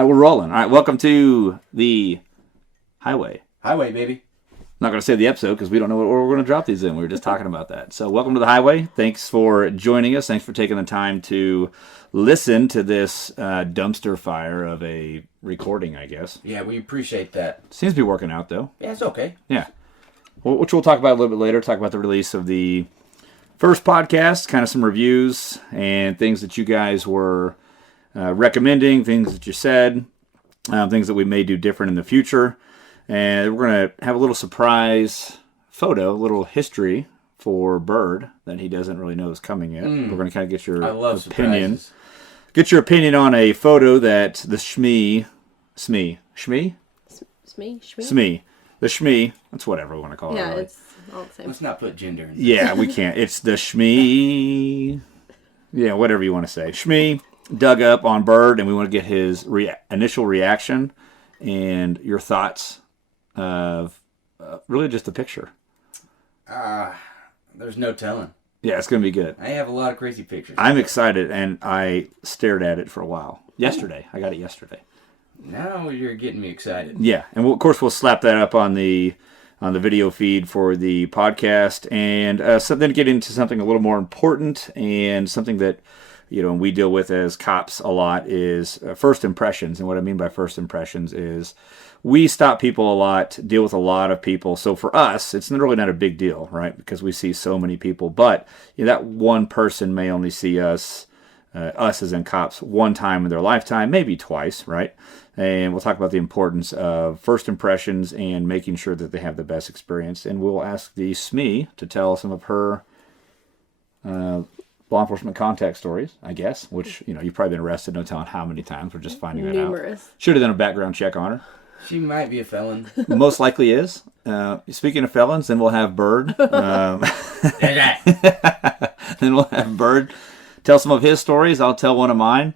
All right, we're rolling. All right, welcome to the highway. Highway, baby. Not going to say the episode because we don't know where we're going to drop these in. We were just talking about that. So welcome to the highway. Thanks for joining us. Thanks for taking the time to listen to this dumpster fire of a recording, I guess. Yeah, we appreciate that. Seems to be working out, though. Yeah, it's okay. Yeah. Which we'll talk about a little bit later. Talk about the release of the first podcast, kind of some reviews and things that you guys were recommending, things that you said, things that we may do different in the future. And we're going to have a little surprise photo, a little history for Bird that he doesn't really know is coming yet. We're going to kind of get your opinion. Surprises. Get your opinion on a photo that the SME, the SME, that's whatever we want to call it. Yeah, really. it's all the same. Let's not put gender in. Yeah, we can't. It's the SME, yeah, whatever you want to say. SME dug up on Bird, and we want to get his initial reaction and your thoughts of really just the picture. There's no telling. Yeah, it's going to be good. I have a lot of crazy pictures. I'm excited, and I stared at it for a while. Yesterday. I got it yesterday. Now you're getting me excited. Yeah, and of course we'll slap that up on the video feed for the podcast, and so then get into something a little more important and something that we deal with as cops a lot is first impressions. And what I mean by first impressions is we stop people a lot, deal with a lot of people. So for us, it's really not a big deal, right? Because we see so many people. But that one person may only see us as in cops, one time in their lifetime, maybe twice, right? And we'll talk about the importance of first impressions and making sure that they have the best experience. And we'll ask the SME to tell some of her law enforcement contact stories, I guess, which, you've probably been arrested, no telling how many times. We're just finding that Numerous. out. Should have done a background check on her. She might be a felon. Most likely is. Speaking of felons, then we'll have Bird. Then we'll have Bird tell some of his stories. I'll tell one of mine.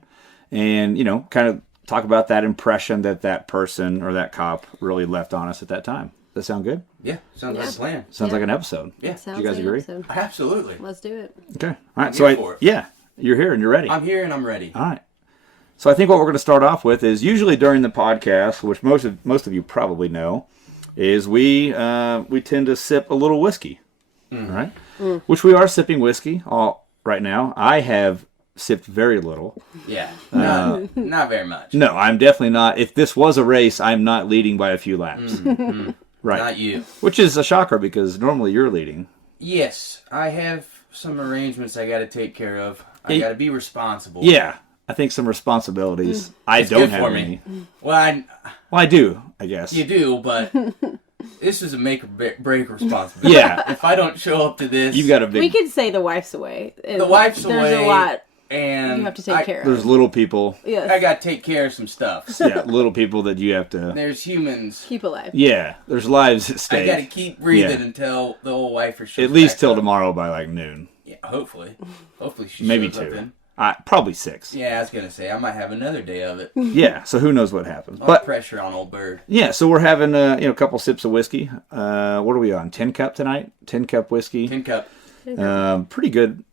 And, kind of talk about that impression that person or that cop really left on us at that time. Does that sound good? Yeah, sounds like a plan. Sounds like an episode. Yeah. Sounds you guys like agree? Episode. Absolutely. Let's do it. Okay. All right. I'm here for it. Yeah, you're here and you're ready. I'm here and I'm ready. All right. So I think what we're going to start off with is usually during the podcast, which most of you probably know, is we tend to sip a little whiskey, right? Which we are sipping whiskey right now. I have sipped very little. Yeah, not very much. No, I'm definitely not. If this was a race, I'm not leading by a few laps. Right. Not you. Which is a shocker because normally you're leading. Yes, I have some arrangements I got to take care of. I got to be responsible. Yeah, I think some responsibilities. I It's don't good have for any. me. Well, I do, I guess. you do, but this is a make or break responsibility. Yeah. If I don't show up to this, You've got a big... We could say the wife's away. The wife's away. There's a lot and you have to take care of. There's little people. Yes. I got to take care of some stuff. Yeah, little people that you have to... There's humans. Keep alive. Yeah, there's lives at stake. I got to keep breathing Yeah. until the old wife shows At least back till up. tomorrow by like noon. Yeah, hopefully she Maybe shows up 2. then. Probably 6. Yeah, I was gonna say I might have another day of it. Yeah, so who knows what happens. All But pressure on old Bird. yeah, so we're having a couple sips of whiskey. What are we on? 10 cup tonight? 10 cup whiskey. 10 cup. Pretty good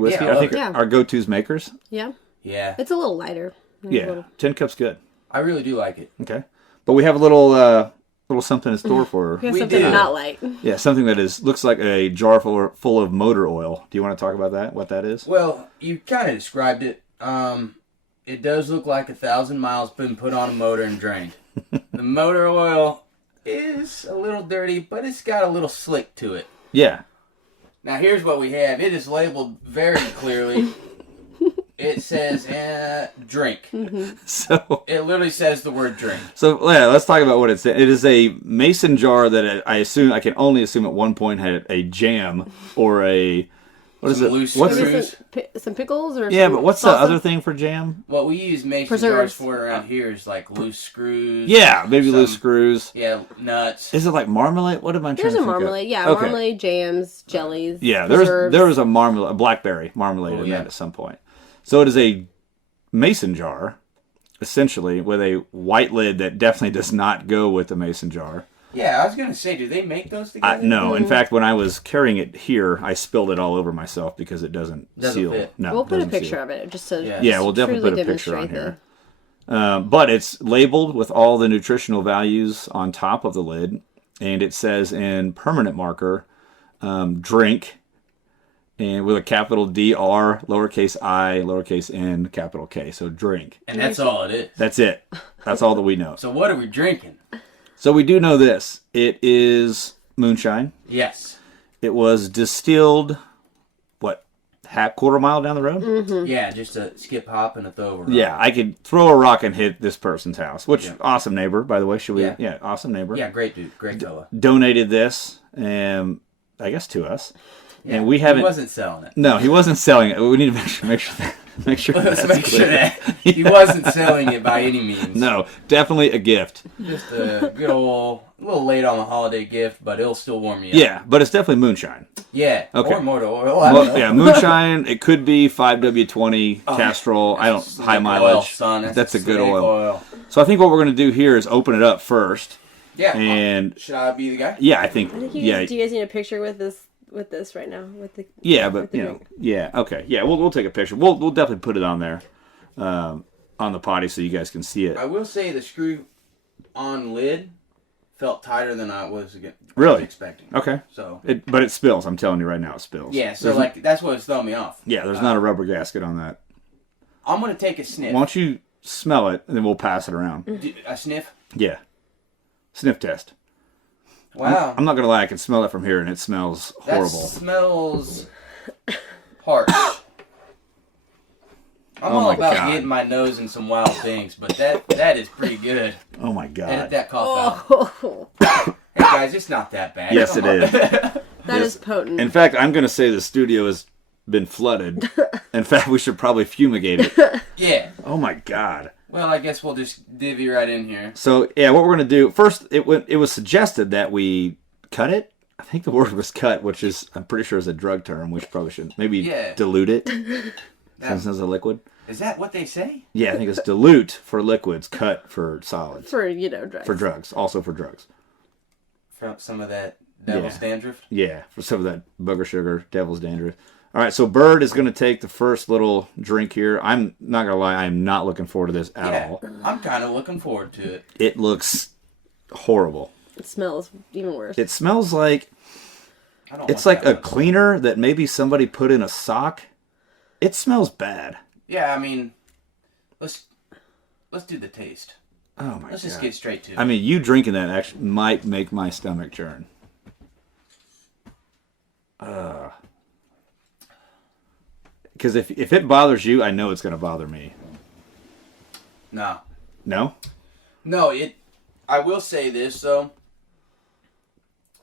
whiskey. Yeah, I I think love it. our go-to's makers. Yeah. Yeah, It's a little lighter. Yeah, 10 cup's good. I really do like it. Okay, but we have a little something in store for We her. have We something do. not light. Yeah, something that looks like a jar full of motor oil. Do you want to talk about that? What that is? Well, you kind of described it. It does look like 1,000 miles been put on a motor and drained. The motor oil is a little dirty, but it's got a little slick to it. Yeah. Now here's what we have. It is labeled very clearly. It says drink. So It literally says the word drink. yeah, let's talk about what it's. It is a mason jar that I can only assume at one point had a jam or a what is Some it? loose What's screws. it? Maybe some pickles or Yeah, some but what's the salsa? other thing for jam? What we use mason Preserves. jars for around here is like loose screws. Yeah, maybe some- loose screws. Yeah, nuts. Is it like marmalade? What am I trying There's to a think of? marmalade. Yeah, Okay. marmalade, jams, jellies. Yeah, preserves. there was a marmalade, a blackberry marmalade Oh, in yeah. that at some point. So it is a mason jar, essentially, with a white lid that definitely does not go with the mason jar. Yeah, I was gonna say, do they make those together? No, in fact, when I was carrying it here, I spilled it all over myself because it doesn't Doesn't seal. fit. No, We'll put a doesn't picture seal. of it just to Yeah. Yeah, we'll definitely truly put a picture on demonstrate here. But it's labeled with all the nutritional values on top of the lid, and it says in permanent marker, drink, and with a capital D-R, lowercase I, lowercase n, capital K. So drink. And that's all it is. That's it. That's all that we know. So what are we drinking? So we do know this. It is moonshine. Yes. It was distilled, quarter mile down the road? Mm-hmm. Yeah, just a skip, hop, and a throw over. Yeah, I could throw a rock and hit this person's house, which, awesome neighbor, by the way. Should we? Yeah, awesome neighbor. Yeah, great dude. Great fella. Donated this, I guess, to us. Yeah, and we haven't. He wasn't selling it. No, he wasn't selling it. We need to make sure Let's that's make clear. sure that he wasn't selling it by any means. No, definitely a gift. Just a good old, a little late on the holiday gift, but it'll still warm you up. Yeah, but it's definitely moonshine. Yeah. Okay. Or motor oil. I don't know. Yeah, moonshine. It could be 5W20 Castrol. I don't high mileage. Oil, son. That's a good snake oil. So I think what we're going to do here is open it up first. Yeah. And should I be the guy? yeah, I think. Do Yeah. you guys need a picture with this right now? Yeah, but you know, drink? yeah, okay, yeah, we'll take a picture. We'll definitely put it on there, on the potty so you guys can see it. I will say the screw on lid felt tighter than I was Really? expecting. Okay. So. But it spills. I'm telling you right now, it spills. Yeah. So There's like that's what was throwing me off. yeah, there's not a rubber gasket on that. I'm gonna take a sniff. Why don't you smell it and then we'll pass it around? A sniff? Yeah. Sniff test. Wow. I'm not gonna lie, I can smell it from here and it smells horrible. That smells harsh. I'm Oh all my about God. getting my nose in some wild things, but that is pretty good. Oh my god. Edit that cough Oh, out. Hey guys, it's not that bad. Yes, Come it on. is. that Yes. is potent. In fact, I'm gonna say the studio has been flooded. In fact, we should probably fumigate it. Yeah. Oh my god. Well, I guess we'll just divvy right in here. So yeah, what we're gonna do first? It was suggested that we cut it. I think the word was cut, which is I'm pretty sure is a drug term. We probably should maybe dilute it since it's a liquid. Is that what they say? Yeah, I think it's dilute for liquids, cut for solids. For drugs. For drugs, also for drugs. From some of that devil's dandruff? Yeah, for some of that booger sugar, devil's dandruff. All right, so Bird is going to take the first little drink here. I'm not going to lie, I'm not looking forward to this at all. I'm kind of looking forward to it. It looks horrible. It smells even worse. It smells like it's want like that a much. cleaner that maybe somebody put in a sock. It smells bad. Yeah, I mean, let's do the taste. Oh my god. Let's just get straight to it. I mean, you drinking that actually might make my stomach churn. Because if it bothers you, I know it's going to bother me. No. No? No, I will say this though.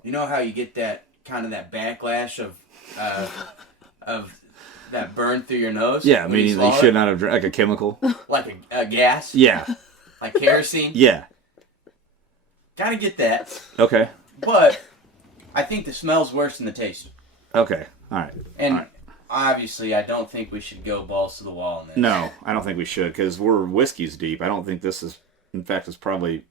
You know how you get that kind of that backlash of that burn through your nose? Yeah, when you meaning you swallow should it? not have drank like a chemical. Like a gas? Yeah. Like kerosene? Yeah. Kind of get that. Okay. But I think the smell's worse than the taste. Okay. All right. And All right. obviously, I don't think we should go balls to the wall on this. No, I don't think we should because we're whiskey's deep. I don't think this is. In fact, it's probably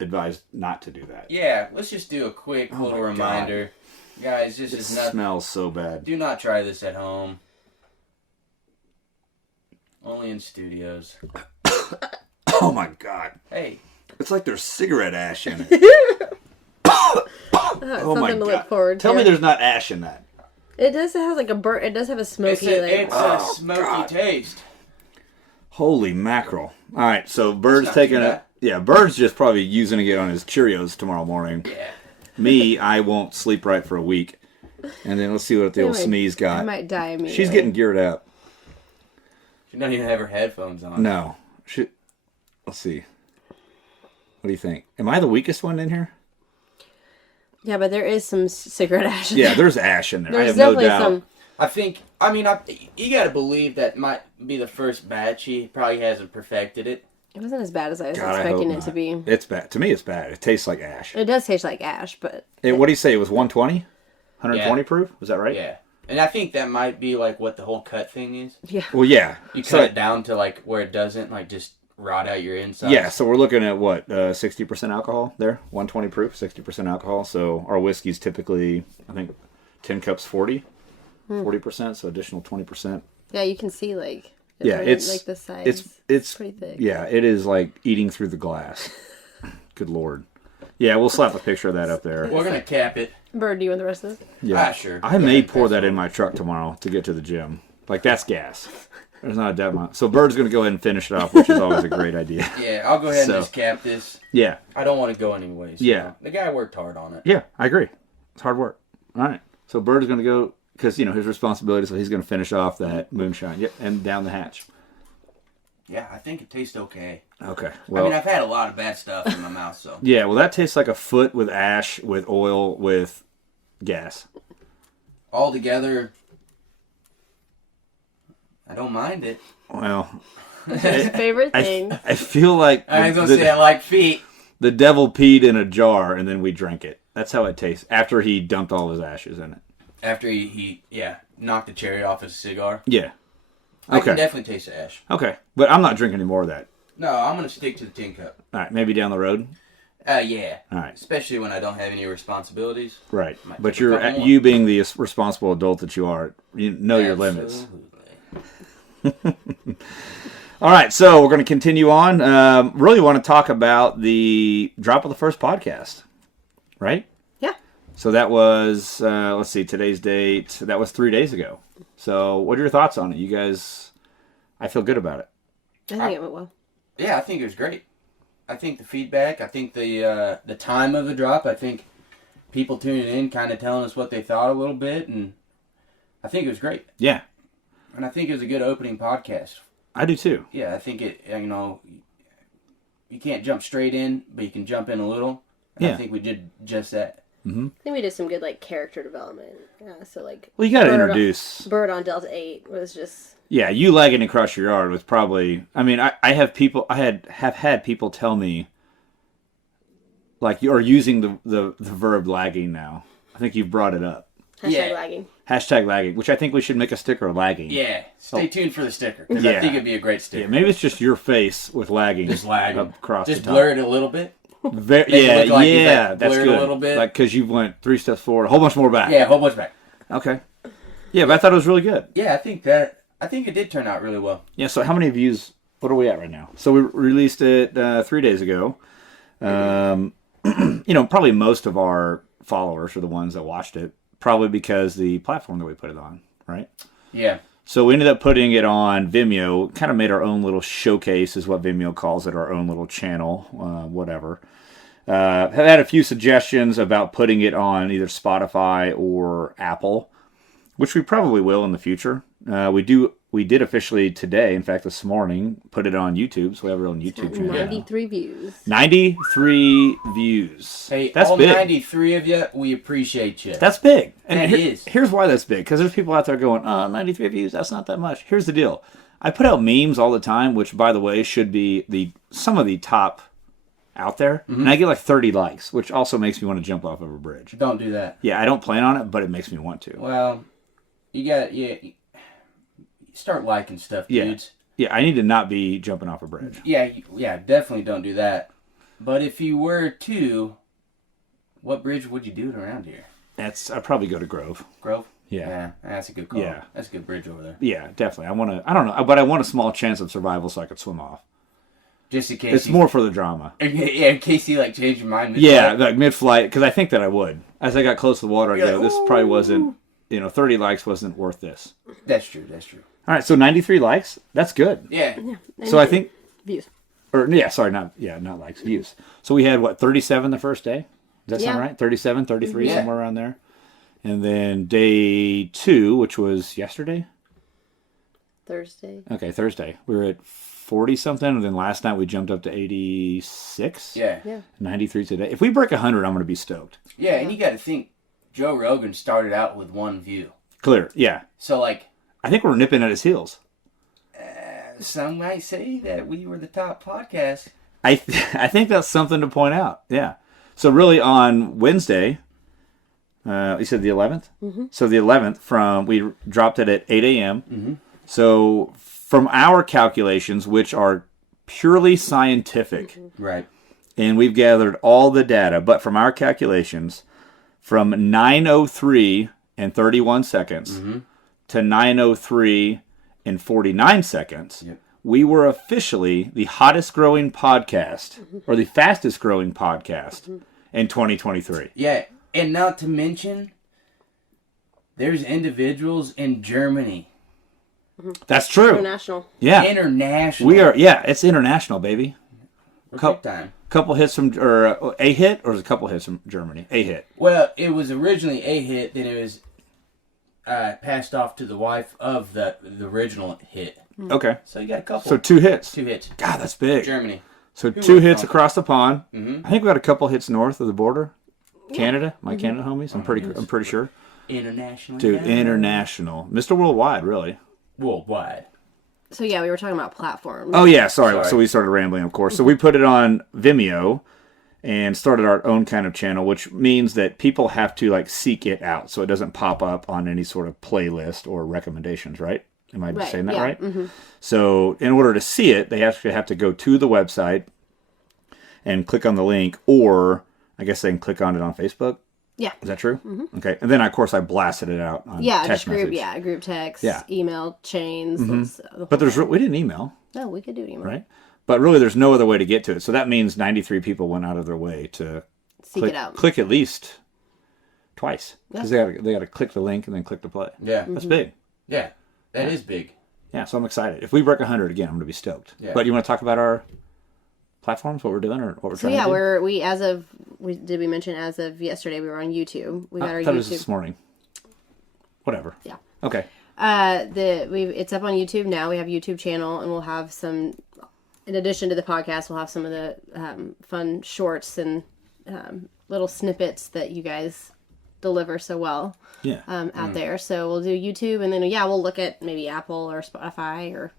advised not to do that. Yeah, let's just do a quick Oh little my reminder. Guys, this It is not. smells so bad. Do not try this at home. Only in studios. Oh my god. Hey. It's like there's cigarette ash in it. That's Oh my something to god. look forward to. Tell me there's not ash in that. It does have like a burn. It does have a smoky. It's a Oh, smoky God. taste. Holy mackerel. All right, so Bird's not taking too it. bad. Yeah, Bird's just probably using it on his Cheerios tomorrow morning. Yeah. Me, I won't sleep right for a week. And then let's see what the old Smee's I got. might die immediately. She's getting geared up. She doesn't even have her headphones on. No. Let's see. What do you think? Am I the weakest one in here? Yeah, but there is some cigarette ash. Yeah, there's ash in there. I There's have no definitely doubt. some. You gotta believe that might be the first batch. He probably hasn't perfected it. It wasn't as bad as I was God, I expecting hope it to not. be. It's bad. To me, it's bad. It tastes like ash. It does taste like ash, but What do you say? It was 120? 120 Yeah. proof? Was that right? Yeah. And I think that might be like what the whole cut thing is. yeah. Well, yeah. You So- cut it down to like where it doesn't like just rot out your insides. Yeah, so we're looking at what, 60% alcohol there? 120 proof, 60% alcohol. So our whiskey's typically, I think, 10 cups 40, 40%, so additional 20%. Yeah, you can see like Yeah, it's like the size. it's pretty thick. Yeah, it is like eating through the glass. Good Lord. Yeah, we'll slap a picture of that up there. We're gonna cap it. Bird, do you want the rest of it? Yeah, Sure. I may pour that in my truck tomorrow to get to the gym. Like, that's gas. There's not a doubt about it. So Bird's going to go ahead and finish it off, which is always a great idea. Yeah, I'll go ahead and just cap this. Yeah. I don't want to go anyways. Yeah. The guy worked hard on it. Yeah, I agree. It's hard work. All right. So Bird's going to go, because, his responsibility, so he's going to finish off that moonshine. Yep, and down the hatch. Yeah, I think it tastes okay. Okay. Well, I mean, I've had a lot of bad stuff in my mouth, so. Yeah, well, that tastes like a foot with ash, with oil, with gas. All together, I don't mind it. Well, His favorite thing. I feel like I was going to say I like feet. the devil peed in a jar and then we drank it. That's how it tastes after he dumped all his ashes in it. After he knocked the cherry off his cigar. Yeah. I Okay. can definitely taste the ash. Okay. But I'm not drinking any more of that. No, I'm going to stick to the tin cup. All right. Maybe down the road. Yeah. All right. Especially when I don't have any responsibilities. Right. Might But take a couple more. you being the responsible adult that you are, you know your limits. Absolutely. All right. So we're going to continue on. Really want to talk about the drop of the first podcast. Right? Yeah. So that was, let's see, today's date. That was 3 days ago. So what are your thoughts on it? You guys, I feel good about it. I think it went well. Yeah, I think it was great. I think the feedback, I think the time of the drop, I think people tuning in kind of telling us what they thought a little bit, and I think it was great. Yeah. And I think it was a good opening podcast. I do too. Yeah, I think it, you can't jump straight in, but you can jump in a little. And Yeah. I think we did just that. I think we did some good character development. So Well, you got to introduce. Bird on Delta 8 was just. Yeah, you lagging across your yard was probably. I mean, I have people. I have had people tell me, like, you're using the verb lagging now. I think you've brought it up. Hashtag lagging. Hashtag lagging, which I think we should make a sticker lagging. Yeah, stay tuned for the sticker, because Yeah. I think it'd be a great sticker. Yeah, maybe it's just your face with lagging. Just lagging. Up across Just the top. blur it a little bit. Yeah, it look like he's, that's blurred good. a little bit. Like, because you went 3 steps forward, a whole bunch more back. Yeah, a whole bunch back. Okay. Yeah, but I thought it was really good. Yeah, I think it did turn out really well. Yeah, so how many views? What are we at right now? So we released it 3 days ago. Probably most of our followers are the ones that watched it, probably because the platform that we put it on, right? Yeah. So we ended up putting it on Vimeo, kind of made our own little showcase, is what Vimeo calls it, our own little channel, whatever. Have had a few suggestions about putting it on either Spotify or Apple, which we probably will in the future. We did officially today, in fact this morning, put it on YouTube, so we have our own YouTube channel. 93 views. 93 views. Hey, that's all big. 93 of you, we appreciate you. That's big. And That is. Here's why that's big. Because there's people out there going, 93 views, that's not that much. Here's the deal. I put out memes all the time, which, by the way, should be some of the top out there. Mm-hmm. And I get like 30 likes, which also makes me want to jump off of a bridge. Don't do that. Yeah, I don't plan on it, but it makes me want to. Well, start liking stuff, dudes. Yeah, I need to not be jumping off a bridge. Yeah, definitely don't do that. But if you were to, what bridge would you do it around here? I'd probably go to Grove. Grove? Yeah. That's a good call. Yeah. That's a good bridge over there. Yeah, definitely. I don't know, but I want a small chance of survival so I could swim off. Just in case. It's more for the drama. Yeah, in case you change your mind. Yeah, like mid-flight, because I think that I would. As I got close to the water, I'd You're go, like, this probably wasn't, 30 likes wasn't worth this. That's true. All right, so 93 likes. That's good. Yeah. So I think, Views. not likes, views. So we had, 37 the first day? Does that sound Yeah. right? 37, 33, Yeah. somewhere around there. And then day 2, which was yesterday? Thursday. Okay, Thursday. We were at 40-something, and then last night we jumped up to 86. Yeah. 93 today. If we break 100, I'm going to be stoked. Yeah, and you got to think, Joe Rogan started out with one view. Clear, yeah. So, I think we're nipping at his heels. some might say that we were the top podcast. I think that's something to point out. Yeah. So really on Wednesday, you said the 11th? Mm-hmm. So the 11th, we dropped it at 8 a.m. Mm-hmm. So from our calculations, which are purely scientific, Mm-hmm. Right. and we've gathered all the data, but from our calculations, from 9:03 and 31 seconds to 9:03 and 49 seconds, Yep. we were officially the hottest growing podcast, or the fastest growing podcast in 2023. Yeah, and not to mention, there's individuals in Germany. That's true. International. Yeah. International. We are, yeah, it's international, baby. We're big time. Couple hits from, or a hit, or is it a couple hits from Germany? A hit. Well, it was originally a hit, then it was passed off to the wife of the original hit. Okay. So you got a couple. So 2 hits. 2 hits. God, that's big. Germany. So Who 2 was hits from? across the pond. Mm-hmm. I think we got a couple hits north of the border. Canada, my Canada homies. I'm pretty sure. International. Dude, yeah. international, Mr. Worldwide, really. Worldwide. So yeah, we were talking about platforms. Oh yeah, sorry. Sorry. So we started rambling, of course. So we put it on Vimeo and started our own kind of channel, which means that people have to like seek it out, so it doesn't pop up on any sort of playlist or recommendations, right? Am I saying that right? Mm-hmm. So in order to see it, they actually have to go to the website and click on the link, or I guess they can click on it on Facebook. Yeah. Is that true? Mm-hmm. Okay. And then, of course, I blasted it out on Yeah, text just group. message. Yeah, group text. Yeah. Email chains. But we didn't email, No, we could do email. right? But really, there's no other way to get to it. So that means 93 people went out of their way to Seek it out. click at least twice. Because they got to click the link and then click the play. Yeah. That's big. Yeah. That is big. Yeah, so I'm excited. If we break 100 again, I'm going to be stoked. Yeah. But you want to talk about our platforms, what we're doing, or what we're So trying to do? did we mention as of yesterday we were on YouTube? We got our I thought it was YouTube. this morning. Whatever. Yeah. Okay. It's up on YouTube now. We have a YouTube channel, and we'll have some. In addition to the podcast, we'll have some of the fun shorts and little snippets that you guys deliver so well. Yeah. Out there. So we'll do YouTube, and then we'll look at maybe Apple or Spotify or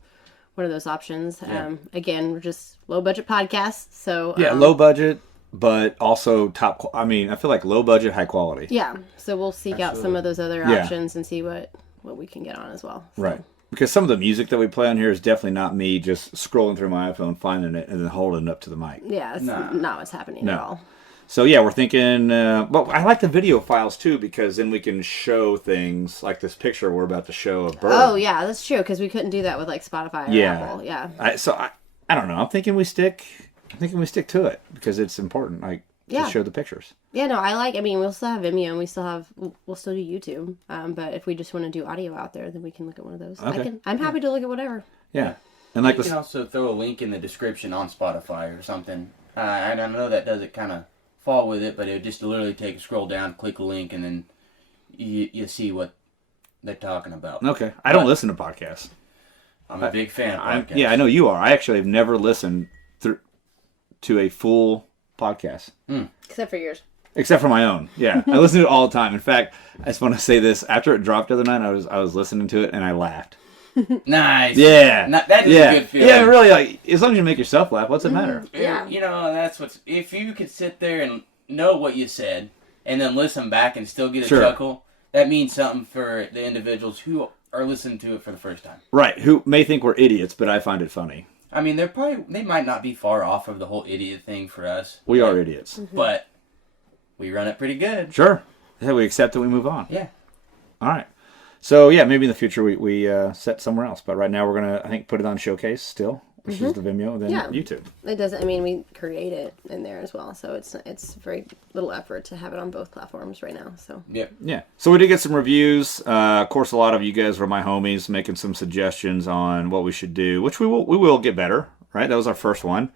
one of those options. Yeah. Again, we're just low budget podcasts, so Yeah, low budget, but also top. I mean, I feel like low budget, high quality. yeah. So we'll seek out some of those other Yeah. options and see what we can get on as well. So. Right. Because some of the music that we play on here is definitely not me just scrolling through my iPhone, finding it, and then holding it up to the mic. Yeah, it's not what's happening at all. So yeah, we're thinking, but I like the video files too, because then we can show things like this picture we're about to show of Bird. Oh yeah, that's true, because we couldn't do that with like Spotify or Apple. Yeah. I don't know. I'm thinking we stick to it because it's important. Like to show the pictures. Yeah, no, I mean, we'll still have Vimeo and we'll still do YouTube. But if we just want to do audio out there, then we can look at one of those. Okay. I'm happy to look at whatever. Yeah. And like You can also throw a link in the description on Spotify or something. I don't know that doesn't kind of fall with it, but it would just literally take a scroll down, click a link, and then you see what they're talking about. Okay. I don't listen to podcasts. I'm a big fan of podcasts. Yeah, I know you are. I actually have never listened to a full podcast. Except for yours. Except for my own. Yeah. I listen to it all the time. In fact, I just want to say this. After it dropped the other night, I was listening to it and I laughed. Nice. Yeah. That is a good feeling. Yeah, really. Like, as long as you make yourself laugh, what's it matter? Yeah. You know, that's what's... If you could sit there and know what you said and then listen back and still get a Sure. chuckle, that means something for the individuals who are listening to it for the first time. Right. Who may think we're idiots, but I find it funny. I mean, they might not be far off of the whole idiot thing for us. We are idiots. But we run it pretty good. Sure. Yeah, we accept it, we move on. Yeah. All right. So, yeah, maybe in the future we set somewhere else. But right now we're going to, I think, put it on Showcase still, which is the Vimeo, and then YouTube. It doesn't. I mean, we create it in there as well, so it's very little effort to have it on both platforms right now. So Yep. Yeah. So we did get some reviews. Of course, a lot of you guys were my homies making some suggestions on what we should do, which we will get better, right? That was our first one.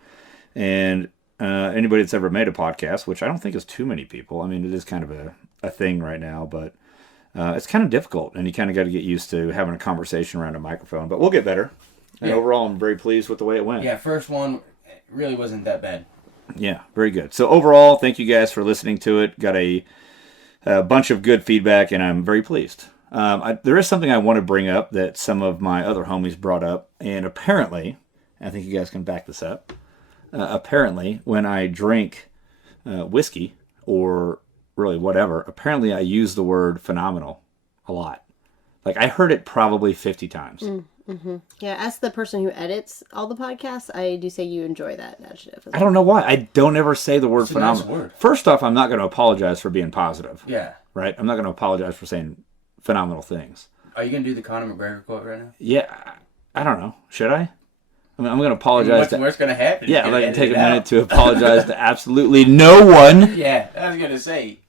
And anybody that's ever made a podcast, which I don't think is too many people. I mean, it is kind of a thing right now, but it's kind of difficult, and you kind of got to get used to having a conversation around a microphone. But we'll get better. And overall, I'm very pleased with the way it went. Yeah, first one really wasn't that bad. Yeah, very good. So overall, thank you guys for listening to it. Got a bunch of good feedback, and I'm very pleased. There is something I want to bring up that some of my other homies brought up, and apparently, I think you guys can back this up, apparently, when I drink whiskey, or really whatever, apparently I use the word phenomenal a lot. Like, I heard it probably 50 times. yeah, as the person who edits all the podcasts, I do say you enjoy that adjective. I don't know why. I don't ever say the word It's a nice phenomenal. word. First off, I'm not going to apologize for being positive. Yeah. Right? I'm not going to apologize for saying phenomenal things. Are you gonna do the Conor McGregor quote right now? Yeah, I don't know. Should I? I mean, I'm going to apologize. What's going to happen? Yeah, I'm going to take a minute to apologize to absolutely no one. Yeah, I was going to say,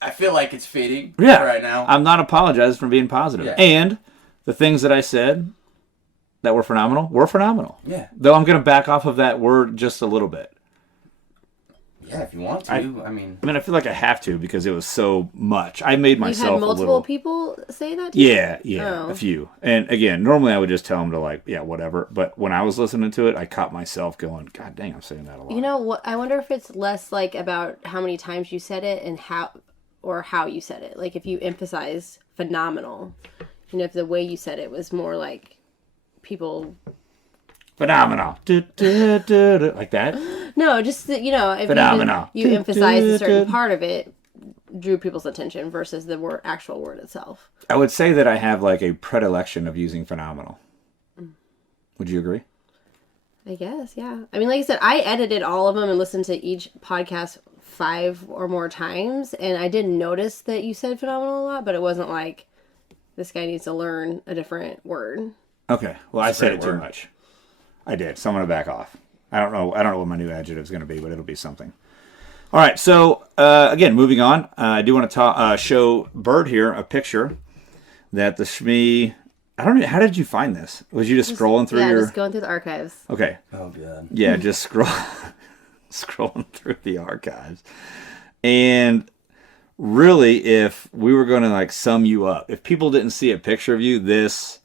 I feel like it's fitting Yeah, right now. I'm not apologizing for being positive. Yeah. And the things that I said that were phenomenal. Yeah. Though I'm going to back off of that word just a little bit. Yeah, if you want to. I mean, I feel like I have to because it was so much. I made myself You had multiple a little... people say that to you? Yeah, a few. And again, normally I would just tell them to like, yeah, whatever. But when I was listening to it, I caught myself going, God dang, I'm saying that a lot. You know what? I wonder if it's less like about how many times you said it and how you said it. Like if you emphasize phenomenal, if the way you said it was more like people... Phenomenal. Like that? No, just, if phenomenal. you emphasize a certain part of it, drew people's attention versus the actual word itself. I would say that I have like a predilection of using phenomenal. Would you agree? I guess, yeah. I mean, like I said, I edited all of them and listened to each podcast 5 or more times, and I didn't notice that you said phenomenal a lot, but it wasn't like, this guy needs to learn a different word. Okay, well, I said it too much. I did. So I'm going to back off. I don't know what my new adjective is going to be, but it'll be something. All right. So again, moving on. I do want to show Bird here a picture that the SME. I don't know. How did you find this? Was you just scrolling through your? Just going through the archives. Okay. Oh god. Yeah, just scrolling through the archives, and really, if we were going to like sum you up, if people didn't see a picture of you, this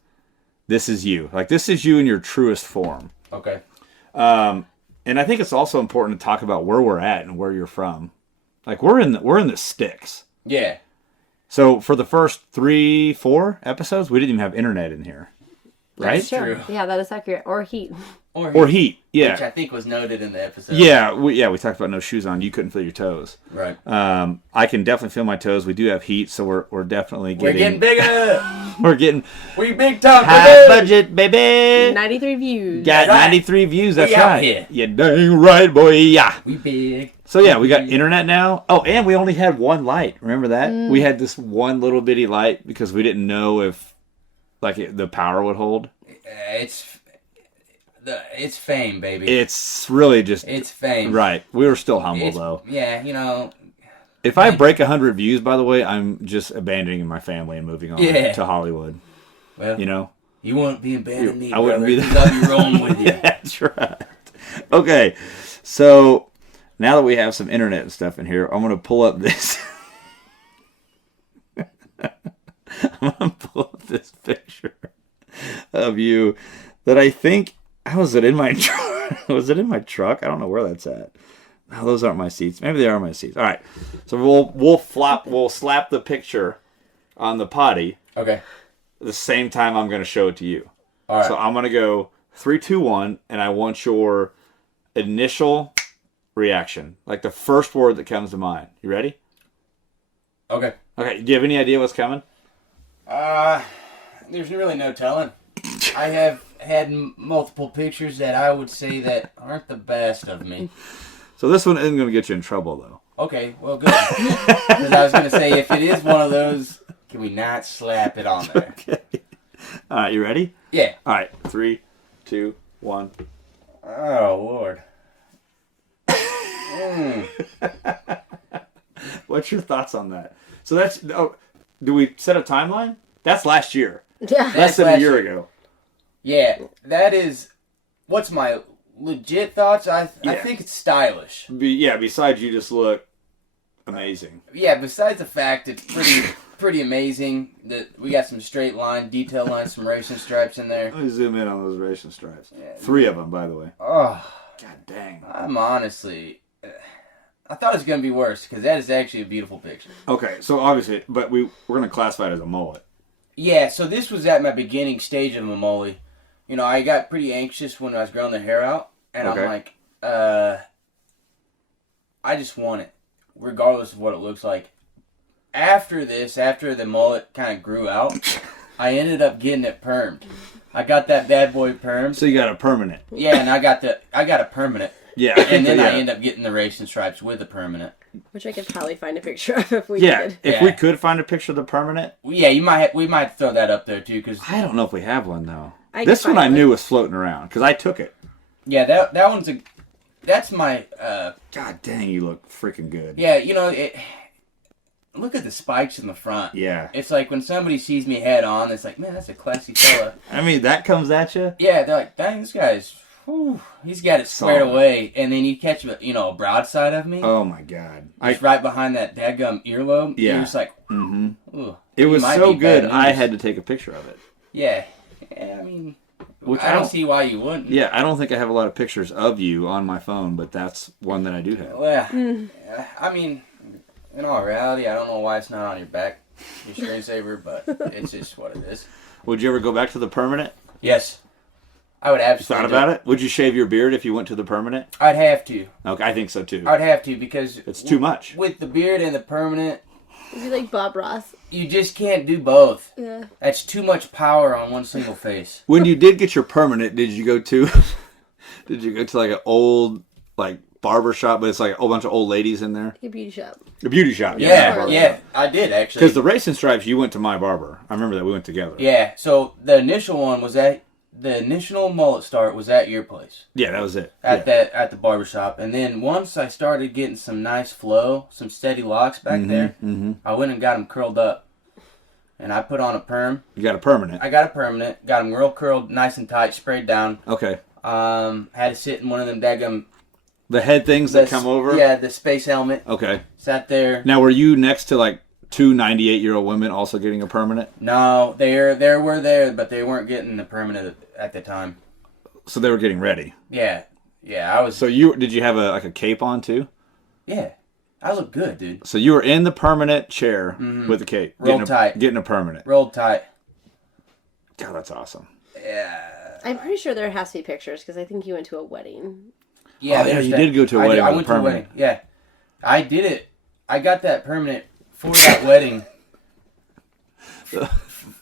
is you. Like, this is you in your truest form. Okay. And I think it's also important to talk about where we're at and where you're from. Like, we're in the sticks. Yeah. So for the first 3-4 episodes, we didn't even have internet in here. Right? That's true. Yeah, that is accurate. Or heat. Or heat. Yeah. Which I think was noted in the episode. Yeah, we talked about no shoes on. You couldn't feel your toes. Right. I can definitely feel my toes. We do have heat, so we're definitely getting... We're getting bigger! We big time, high budget, baby! 93 views. Got right. 93 views, that's We out right. here. You dang right, boy, yeah. We big. So yeah, we got internet now. Oh, and we only had one light. Remember that? We had this one little bitty light because we didn't know if the power would hold. It's fame, baby. It's really just... It's fame. Right. We were still humble, though. Yeah, If I break 100 views, by the way, I'm just abandoning my family and moving on to Hollywood. Well, you won't be abandoning me, I wouldn't be there. I'll be rolling with you. That's right. Okay, so now that we have some internet and stuff in here, I'm going to pull up this... I'm going to pull up this picture of you that I think... Was it in my truck? Was it in my truck? I don't know where that's at. No, those aren't my seats. Maybe they are my seats. All right. So we'll slap the picture on the potty. Okay. The same time I'm going to show it to you. All right. So I'm going to go 3, 2, 1, and I want your initial reaction, like the first word that comes to mind. You ready? Okay. Okay. Do you have any idea what's coming? There's really no telling. I have had multiple pictures that I would say that aren't the best of me. So this one isn't going to get you in trouble, though. Okay, well, good. Because I was going to say, if it is one of those, can we not slap it on there? Okay. All right, you ready? Yeah. All right, 3, 2, 1. Oh, Lord. What's your thoughts on that? So that's... Oh, do we set a timeline? That's last year. Yeah. Less than a year ago. Yeah, that is... What's my legit thoughts? I think it's stylish. Besides you just look amazing. Yeah, besides the fact it's pretty amazing that we got some straight line, detail lines, some racing stripes in there. Let me zoom in on those racing stripes. Yeah, 3 of them, by the way. Oh. God dang. I'm honestly... I thought it was going to be worse, because that is actually a beautiful picture. Okay, so obviously, but we're going to classify it as a mullet. Yeah, so this was at my beginning stage of a mullet. I got pretty anxious when I was growing the hair out, and okay. I'm like, I just want it, regardless of what it looks like. After the mullet kind of grew out, I ended up getting it permed. I got that bad boy permed. So you got a permanent. Yeah, and I got a permanent. Yeah. And then I end up getting the racing stripes with the permanent. Which I could probably find a picture of if we Yeah, could. if we could find a picture of the permanent. Yeah, we might throw that up there too, because I don't know if we have one though. I This could one I find knew was floating around because I took it. yeah, that one's that's my God dang, you look freaking good. yeah, look at the spikes in the front. Yeah. It's like when somebody sees me head on, it's like, man, that's a classy fella. I mean, that comes at you. Yeah, they're like, dang, this guy's, he's got it squared Solid. away. And then you catch, a broadside of me. Oh my God. Just right behind that dadgum earlobe. Yeah. You're just like, It you was might so be bad good, I news. had to take a picture of it. Yeah. I mean, Which I don't see why you wouldn't. Yeah, I don't think I have a lot of pictures of you on my phone, but that's one that I do have. Well, I mean, in all reality, I don't know why it's not on your back, your screensaver, but it's just what it is. Would you ever go back to the permanent? Yes. I would You absolutely thought about it? Would you shave your beard if you went to the permanent? I'd have to. Okay, I think so too. I'd have to because... It's too much. With the beard and the permanent, Is he like Bob Ross? you just can't do both. Yeah. That's too much power on one single face. When you did get your permanent, did you go to like an old like barber shop, but it's like a whole bunch of old ladies in there? A beauty shop. A beauty shop. Yeah, I did actually. Because the Racing Stripes, you went to my barber. I remember that we went together. Yeah, so the initial one was at the initial mullet start was at your place. Yeah, that was it. At the barbershop. And then once I started getting some nice flow, some steady locks back there, I went and got them curled up. And I put on a perm. You got a permanent. I got a permanent, got them real curled, nice and tight, sprayed down. Okay. Had to sit in one of them daggum... The head things that come over? Yeah, the space helmet. Okay. Sat there. Now, were you next to like two 98-year-old women also getting a permanent? No, they were there, but they weren't getting the permanent at the time. So they were getting ready. Yeah, I was. So did you have a cape on too? Yeah, I look good, dude. So you were in the permanent chair with the cape, Rolled tight, getting a permanent. rolled tight. God, that's awesome. Yeah, I'm pretty sure there has to be pictures because I think you went to a wedding. yeah. Oh, yeah, there's you that. did go to a wedding I with went a to a permanent. wedding. Yeah, I did it. I got that permanent for that wedding.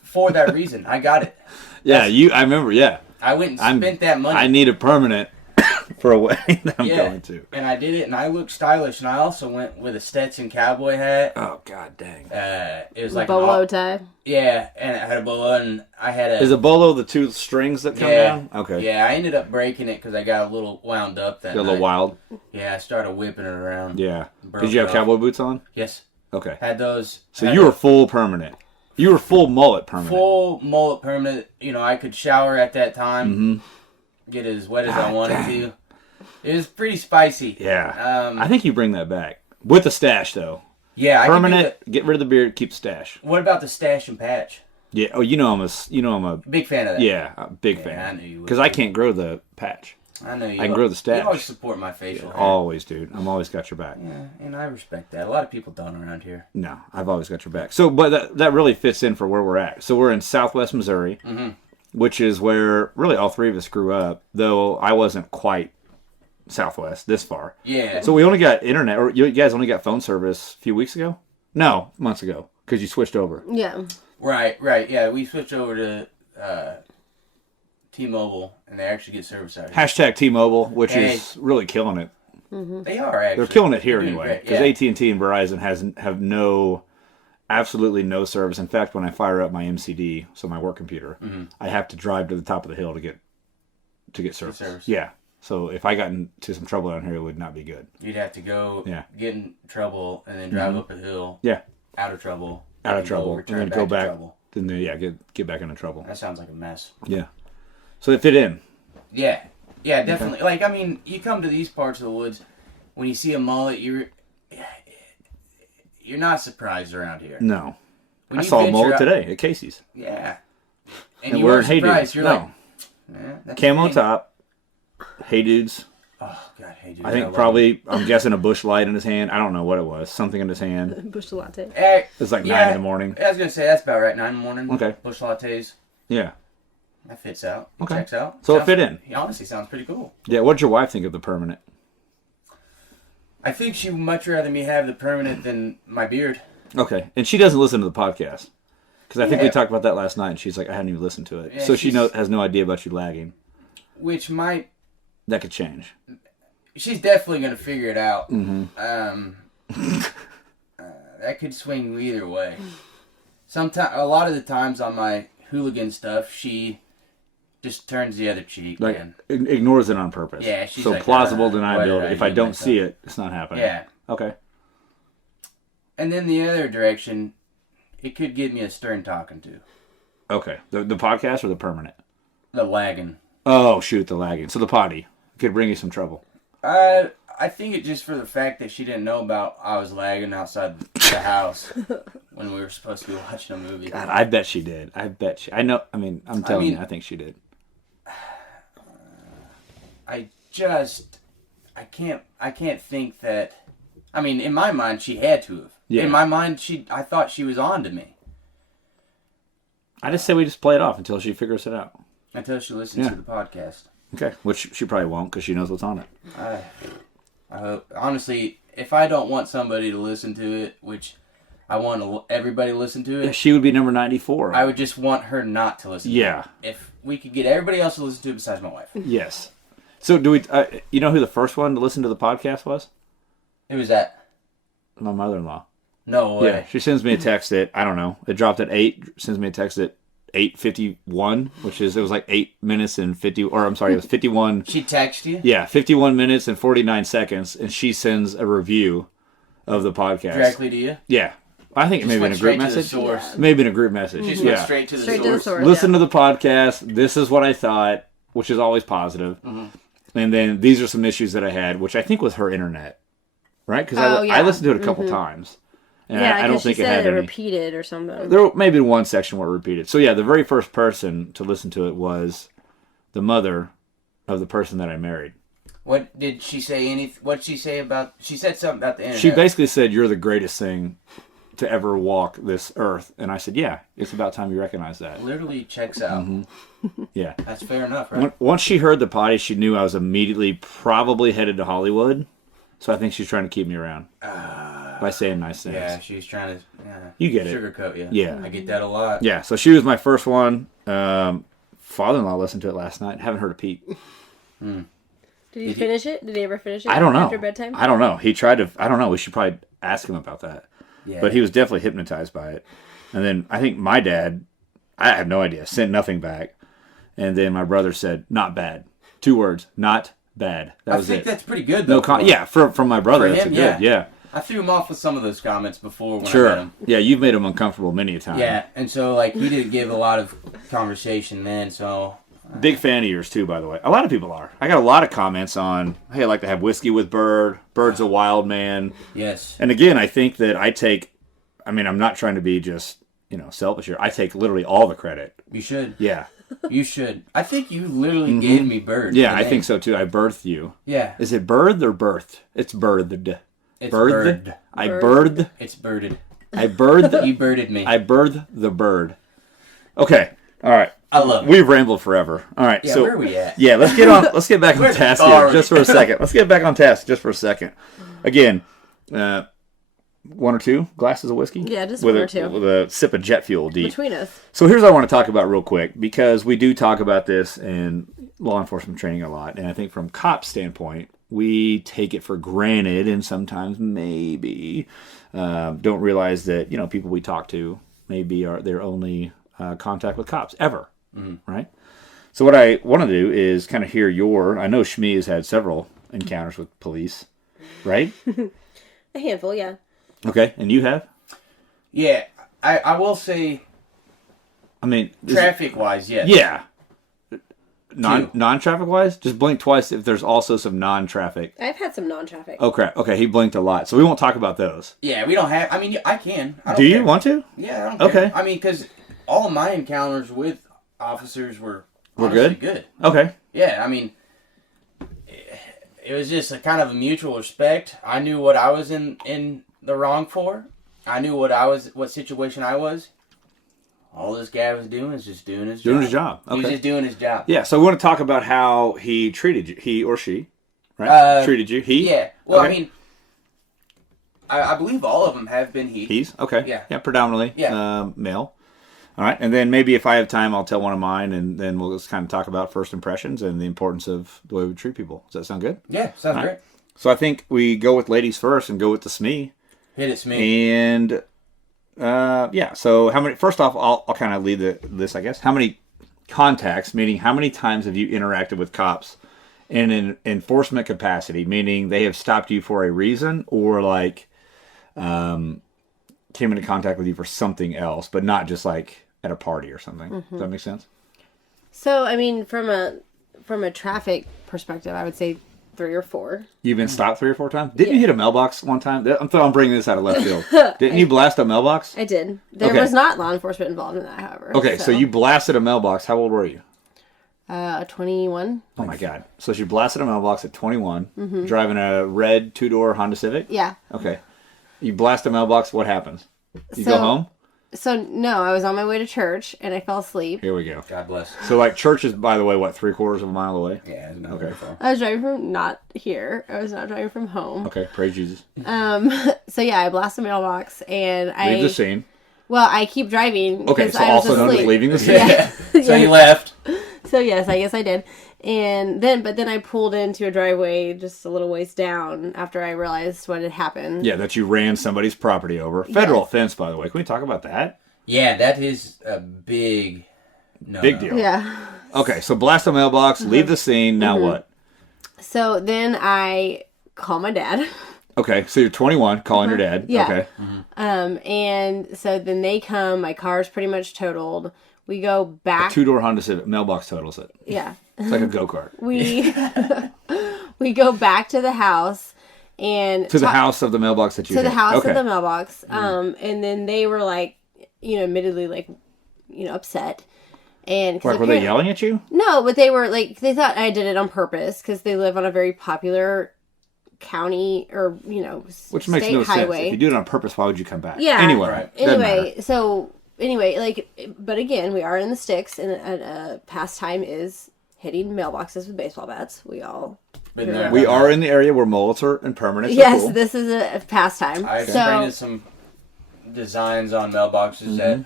For that reason, I got it. Yeah, I remember. Yeah, I went and spent that money. I need a permanent for a wedding that I'm going to. And I did it, and I looked stylish. And I also went with a Stetson cowboy hat. Oh God, dang! It was like Bolo tie. Yeah, and it had a bolo, and I had a... Is a bolo the two strings that come down? Okay. Yeah, I ended up breaking it because I got a little wound up that Got a night. little wild. Yeah, I started whipping it around. Yeah. Broke Did you have it off. cowboy boots on? Yes. Okay. Had those. So had you were a full permanent. You were full mullet permanent. full mullet permanent. I could shower at that time. Get as wet as I wanted to. It was pretty spicy. Yeah. I think you bring that back. With the stash, though. Yeah, I Permanent, get rid of the beard, keep the stash. What about the stash and patch? Yeah. Oh, I'm a Big fan of that. yeah, a big Yeah, fan. I knew you would. Because I can't grow the patch. I know you. I can grow the stash. You always support my facial hair. Always, dude. I'm always got your back. Yeah, and I respect that. A lot of people don't around here. No, I've always got your back. So, but that really fits in for where we're at. So we're in Southwest Missouri, which is where really all three of us grew up. Though I wasn't quite Southwest this far. Yeah. So we only got internet, or you guys only got phone service a few weeks ago? No, months ago, because you switched over. Yeah. Right. Yeah, we switched over to T-Mobile, and they actually get service out here. Hashtag T-Mobile, which Hey. is really killing it. They are actually. They're killing it here They're doing anyway, great, because yeah. AT&T and Verizon have absolutely no service. In fact, when I fire up my MCD, so my work computer, I have to drive to the top of the hill to get service. service. Yeah. So if I got into some trouble down here, it would not be good. You'd have to go Yeah. get in trouble and then drive up a hill. Yeah. Out of trouble. Out of and go trouble, and return then go to back. trouble. Then get back into trouble. That sounds like a mess. Yeah. So they fit in. Yeah. Yeah, definitely. Like, I mean, you come to these parts of the woods, when you see a mullet, you're not surprised around here. No. When I you saw a venture mullet out- today at Casey's. Yeah. And And you we're weren't in Hey surprised. Dudes. You're No. like, that's Camo me. top. Hey Dudes. Oh, God, Hey Dudes. I think love probably, I'm guessing a bush light in his hand. I don't know what it was. Something in his hand. Bush latte. them. Eh, It's like yeah, 9 in the morning. I was going to say, that's about right. 9 in the morning. Okay. Bush lattes. Yeah. That fits out. It Okay. checks out. So it Sounds- fit in. He honestly sounds pretty cool. Yeah. What'd your wife think of the permanent? I think she would much rather me have the permanent than my beard. Okay. And she doesn't listen to the podcast. Because I think we Yeah. talked about that last night. And she's like, I hadn't even listened to it. Yeah, so she she's- has no idea about you lagging. Which might... That could change. She's definitely going to figure it out. that could swing either way. A lot of the times on my hooligan stuff, she just turns the other cheek. Like, and ignores it on purpose. Yeah, she's so like, plausible what deniability. did I If I do don't myself? see it, it's not happening. Yeah. Okay. And then the other direction, it could give me a stern talking to. Okay. The podcast or the permanent? The lagging. Oh, shoot, the lagging. So the potty could bring you some trouble. I think it just for the fact that she didn't know about I was lagging outside the house when we were supposed to be watching a movie. God, I bet she did. I know. I mean, I'm telling you, I think she did. I can't think that. I mean, in my mind, she had to have. Yeah. In my mind, I thought she was on to me I just say we just play it off until she figures it out. until she listens to the podcast. Okay. Which she probably won't because she knows what's on it. I hope. Honestly, if I don't want somebody to listen to it, which I want everybody to listen to it, She would be number 94. I would just want her not to listen to Yeah. it. If we could get everybody else to listen to it besides my wife. Yes. So do we? You know who the first one to listen to the podcast was? Who was that? My mother-in-law. No way. Yeah. She sends me a text at I don't know. It dropped at 8. Sends me a text at 8:51, which is it was like 8 minutes and 50. Or I'm sorry, it was 51. She texted you? Yeah, 51 minutes and 49 seconds, and she sends a review of the podcast Directly to you? Yeah, I think it may Just be in went a group straight to the message. source. Maybe in a group message. She just yeah. went straight to the Straight source. to the source. Listen to the podcast. This is what I thought, which is always positive. Mm-hmm. And then these are some issues that I had, which I think was her internet, right? Because Oh, I yeah. listened to it a couple times, and Yeah, I don't because she think it said had it any. repeated or something. There may be one section where it repeated. So yeah, the very first person to listen to it was the mother of the person that I married. What did she say? What did she say about? She said something about the internet. She basically said, "You're the greatest thing to ever walk this earth," and I said, "Yeah, it's about time you recognize that." literally checks out. Yeah. That's fair enough, right? Once she heard the potty, she knew I was immediately probably headed to Hollywood. So I think she's trying to keep me around by saying nice things. Yeah, she's trying to You get it. sugarcoat you. Yeah. I get that a lot. Yeah, so she was my first one. Father-in-law listened to it last night. Haven't heard a peep. Did he finish it? Did he ever finish it? I don't know. After bedtime? I don't know. He tried to. I don't know. We should probably ask him about that. Yeah. But he was definitely hypnotized by it. And then I think my dad, I have no idea, sent nothing back. And then my brother said, "Not bad." 2 words, not bad. That I was think it. that's pretty good, though. Yeah, from my brother, For that's him, a good. Yeah. I threw him off with some of those comments before when I met Sure. him. Yeah, you've made him uncomfortable many a time. Yeah, and so, like, he didn't give a lot of conversation then, so... Big fan of yours, too, by the way. A lot of people are. I got a lot of comments on, hey, I like to have whiskey with Bird. Bird's a wild man. Yes. And again, I think that I'm not trying to be just, selfish here. I take literally all the credit. You should. Yeah. You should. I think you literally gave me Bird. Yeah, the I name. think so, too. I birthed you. Yeah. Is it birthed or birthed? It's birthed. It's Birthed? bird. I birthed. It's birded. I birthed. You birded me. I birthed the bird. Okay. All right. I love it. We've rambled forever. All right. Yeah, so where are we at? Yeah, let's get back on Where task are here we? just for a second. Let's get back on task just for a second. Again, 1 or 2 glasses of whiskey? Yeah, just with 1 a, or 2. With a sip of jet fuel deep. Between us. So here's what I want to talk about real quick, because we do talk about this in law enforcement training a lot. And I think from cops' standpoint, we take it for granted and sometimes maybe don't realize that, people we talk to maybe are their only contact with cops ever. Right? So what I want to do is kind of hear I know Shmi has had several encounters with police, right? A handful, yeah. Okay, and you have? Yeah, I will say, I mean... traffic-wise, yes. Yeah. Two. Non-traffic wise? Just blink twice if there's also some non-traffic. I've had some non-traffic. Oh, crap. Okay, he blinked a lot. So we won't talk about those. Yeah, we don't have... I mean, I can. I don't Do you care. want to? Yeah, I don't care. Okay. I mean, because all of my encounters with officers were We're honestly good? Okay. Yeah, I mean, it was just a kind of a mutual respect. I knew what I was in the wrong for. I knew what situation I was. All this guy was doing is just doing his job. Doing his job. He was Okay. just doing his job. Yeah, so we want to talk about how he treated you. He or she, right? Treated you. He? Yeah. Well, Okay. I mean, I believe all of them have been he. He's? Okay. Yeah. Yeah, predominantly male. All right, and then maybe if I have time, I'll tell one of mine, and then we'll just kind of talk about first impressions and the importance of the way we treat people. Does that sound good? Yeah, sounds All great. right. So I think we go with ladies first and go with the SME. Hit it, SME. And yeah, so how many? First off, I'll kind of lead this, I guess. How many contacts? Meaning, how many times have you interacted with cops in an enforcement capacity? Meaning, they have stopped you for a reason, or like came into contact with you for something else, but not just like at a party or something. Does that make sense? So I mean, from a traffic perspective, I would say 3 or 4. You've been stopped 3 or 4 times? Didn't you hit a mailbox one time? I'm bringing this out of left field. Didn't you blast a mailbox? I did. There was not law enforcement involved in that, however. Okay, so you blasted a mailbox. How old were you? 21. Oh my God. So she blasted a mailbox at 21, driving a red 2-door Honda Civic? Yeah. Okay. You blast a mailbox, what happens? You go home? So, no, I was on my way to church, and I fell asleep. Here we go. God bless. So, like, church is, by the way, what, 3/4 of a mile away? Yeah, it's not very far. I was driving from not here. I was not driving from home. Okay, praise Jesus. So, yeah, I blasted a mailbox, and Leave the scene. Well, I keep driving. Okay, so I was also known as asleep. leaving the scene. Yeah. So you left. So, yes, I guess I did. And then I pulled into a driveway just a little ways down after I realized what had happened. Yeah, that you ran somebody's property over. Federal offense, by the way. Can we talk about that? Yeah, that is a big Big deal. Yeah. Okay, so blast a mailbox, leave the scene, now what? So then I call my dad. Okay, so you're 21, calling your dad. Yeah. Okay. And so then they come. My car's pretty much totaled. We go back. 2-door Honda Civic, mailbox totals it. Yeah. It's like a go-kart. We go back to the house and To the house of the mailbox that you to the hit. house Okay. of the mailbox. And then they were like, admittedly like, upset. And Like, were they yelling at you? No, but they were like, they thought I did it on purpose because they live on a very popular county or Which makes state no highway. sense. If you do it on purpose, why would you come back? Yeah. Anyway. Right. doesn't matter. Anyway, but again, we are in the sticks, and a pastime is hitting mailboxes with baseball bats. We all. Been there. We are in the area where mullets are and permanents are Yes, cool. this is a pastime. I've so printed some designs on mailboxes that.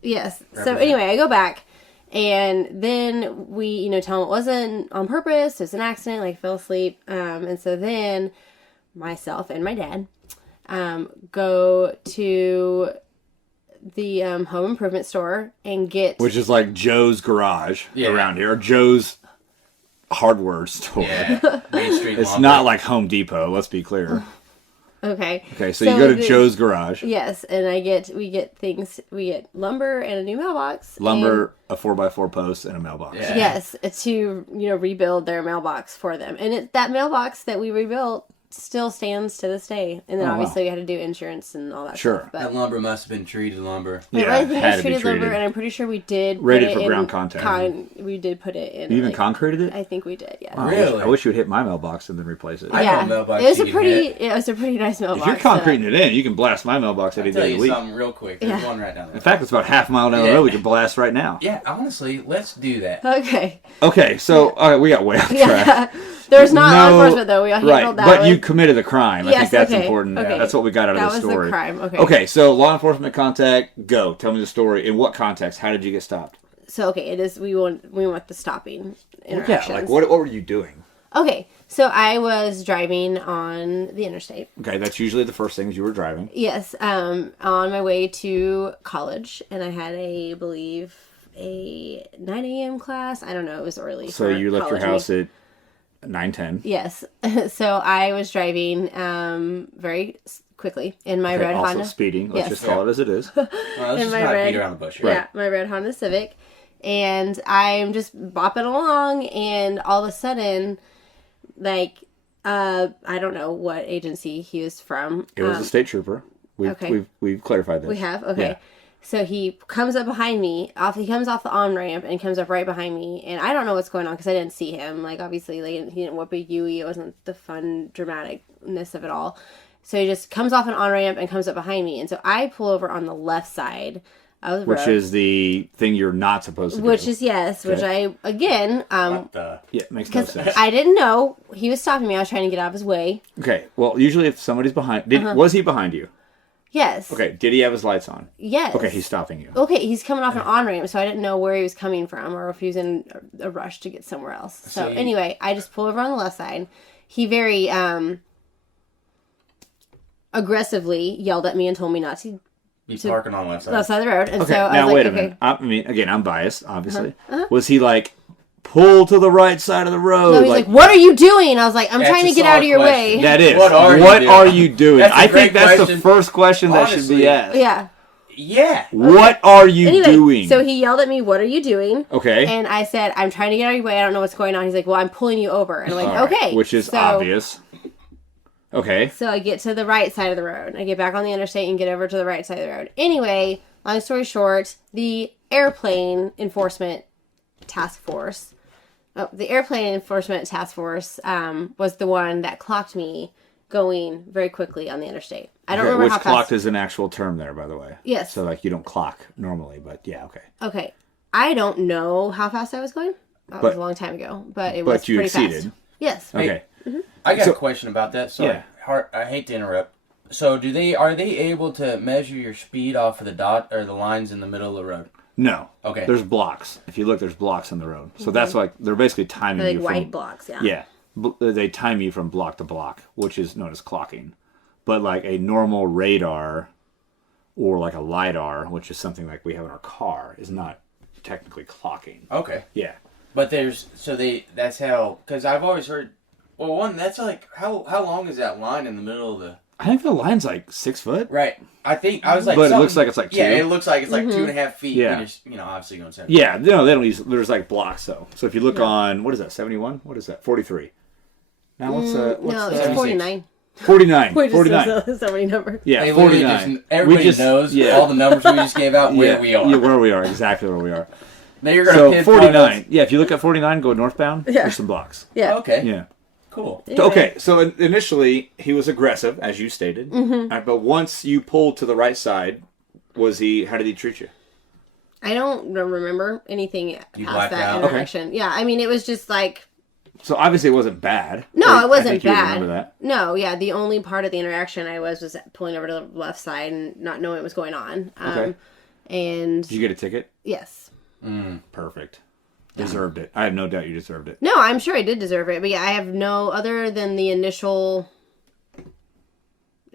yes. So Represent. anyway, I go back, and then we tell them it wasn't on purpose. It was an accident. Like fell asleep, and so then myself and my dad go to the home improvement store and get Which is like Joe's Garage around here. Or Joe's hardware store. Yeah, Main Street. It's Lumber. not like Home Depot, let's be clear. okay. Okay, so you go to the- Joe's Garage. Yes, and we get lumber and a new mailbox. Lumber, a 4x4 post, and a mailbox. Yeah. And, yes, to rebuild their mailbox for them, and that mailbox that we rebuilt still stands to this day. And then obviously we had to do insurance and all that. Sure. stuff. But That lumber must have been treated lumber. I Yeah, think had it's to be treated lumber, treated. and I'm pretty sure we did Rated put it for in ground contact. we did put it in. You even like, concreted it? I think we did. Yeah. Wow, Really? I wish you would hit my mailbox and then replace it. I Yeah, know a mailbox it was you a can pretty. hit. It was a pretty nice mailbox. If you're concreting it in, you can blast my mailbox any I'll tell day of you the week. something real quick. There's Yeah. one right down there. In fact, it's about half a mile down the road. We can blast right now. Yeah, honestly, let's do that. Okay. Okay, so we got way off track. Yeah. There's not law enforcement though. We handled Right, that. but with- you committed a crime. I Yes, think that's okay, important. okay. That's what we got out of That this was the story. crime, okay. Okay, so law enforcement contact, go. Tell me the story. In what context? How did you get stopped? So okay, it is. We want the stopping interactions. Yeah, like what were you doing? Okay, so I was driving on the interstate. Okay, that's usually the first things you were driving. Yes, on my way to college, and I had I believe a 9 a.m. class. I don't know. It was early. So for you left your college house at 9:10. Yes. So I was driving very quickly in my red Also Honda. speeding. Let's Yes. just call it as it is. Well, let's In just my not red- beat around the bush. Right. Yeah, my red Honda Civic. And I'm just bopping along, and all of a sudden, like, I don't know what agency he was from. It was a state trooper. Okay. We've clarified this. We have? Okay. Yeah. So he comes up behind me. He comes off the on-ramp and comes up right behind me. And I don't know what's going on because I didn't see him. Like, obviously, like, he didn't whoop a Yui. It wasn't the fun dramaticness of it all. So he just comes off an on-ramp and comes up behind me. And so I pull over on the left side of the Which road. is the thing you're not supposed to do. Which is, yes. Which I, again, What the? Yeah, makes no because sense. I didn't know he was stopping me. I was trying to get out of his way. Okay, well, usually if somebody's behind... Uh-huh. Was he behind you? Yes. Okay, did he have his lights on? Yes. Okay, he's stopping you. Okay, he's coming off an on-ramp, so I didn't know where he was coming from or if he was in a rush to get somewhere else. So See. anyway, I just pull over on the left side. He very aggressively yelled at me and told me not to Be parking on the left side. left side of the road. And Okay, so I now was wait like, a minute. I mean, again, I'm biased, obviously. Uh-huh. Was he like, pull to the right side of the road? No, he's like, what are you doing? I was like, I'm That's trying a to get out of solid your question. way. that is. What are you doing? That's a I think great that's the question. first question that should be Honestly. asked. Yeah. Yeah. What are you Anyway, doing? so he yelled at me, what are you doing? Okay. And I said, I'm trying to get out of your way. I don't know what's going on. He's like, well, I'm pulling you over. And I'm like, All right, okay. which is So- obvious. Okay. So I get to the right side of the road. I get back on the interstate and get over to the right side of the road. Anyway, long story short, the airplane enforcement task force was the one that clocked me going very quickly on the interstate. I don't remember Which how clocked fast. is an actual term there, by the way. Yes. So, like, you don't clock normally, but yeah, okay. Okay. I don't know how fast I was going. That was a long time ago, but it was But you pretty exceeded. fast. Yes. Okay. I got So- a question about that. Sorry. Yeah. I hate to interrupt. So are they able to measure your speed off of the dot or the lines in the middle of the road? No. Okay. There's blocks. If you look, there's blocks on the road. So that's like, they're basically timing Like you white from... blocks, yeah. Yeah. They time you from block to block, which is known as clocking. But like a normal radar or like a LiDAR, which is something like we have in our car, is not technically clocking. Okay. Yeah. But that's how, because I've always heard, well, one, that's like, how long is that line in the middle of the... I think the line's like 6 foot. Right. I was like, But it something- looks like it's like Yeah, 2. it looks like it's like 2.5 feet. Yeah. And you're, obviously going 7. Yeah, no, they don't use, there's like blocks though. So if you look on, what is that, 71? What is that, 43? Now what's No, it's 76? 49. 49. We're just 49. so many numbers. Yeah, They literally 49. everybody knows all the numbers we just gave out where we are. Yeah, where we are, exactly where we are. Now you're going to So pinpoint 49. us. Yeah, if you look at 49, go northbound, Yeah. there's some blocks. Yeah. Okay. Yeah. Cool. Anyway. Okay, so initially he was aggressive, as you stated. Mm-hmm. But once you pulled to the right side, how did he treat you? I don't remember anything You past blacked that out? interaction. Yeah, I mean, it was just like... So obviously it wasn't bad. No, I it wasn't think you would bad. remember that. No, yeah, the only part of the interaction I was pulling over to the left side and not knowing what was going on. Okay. And Did you get a ticket? yes. Perfect. Deserved it. I have no doubt you deserved it. No, I'm sure I did deserve it, but yeah, I have no, other than the initial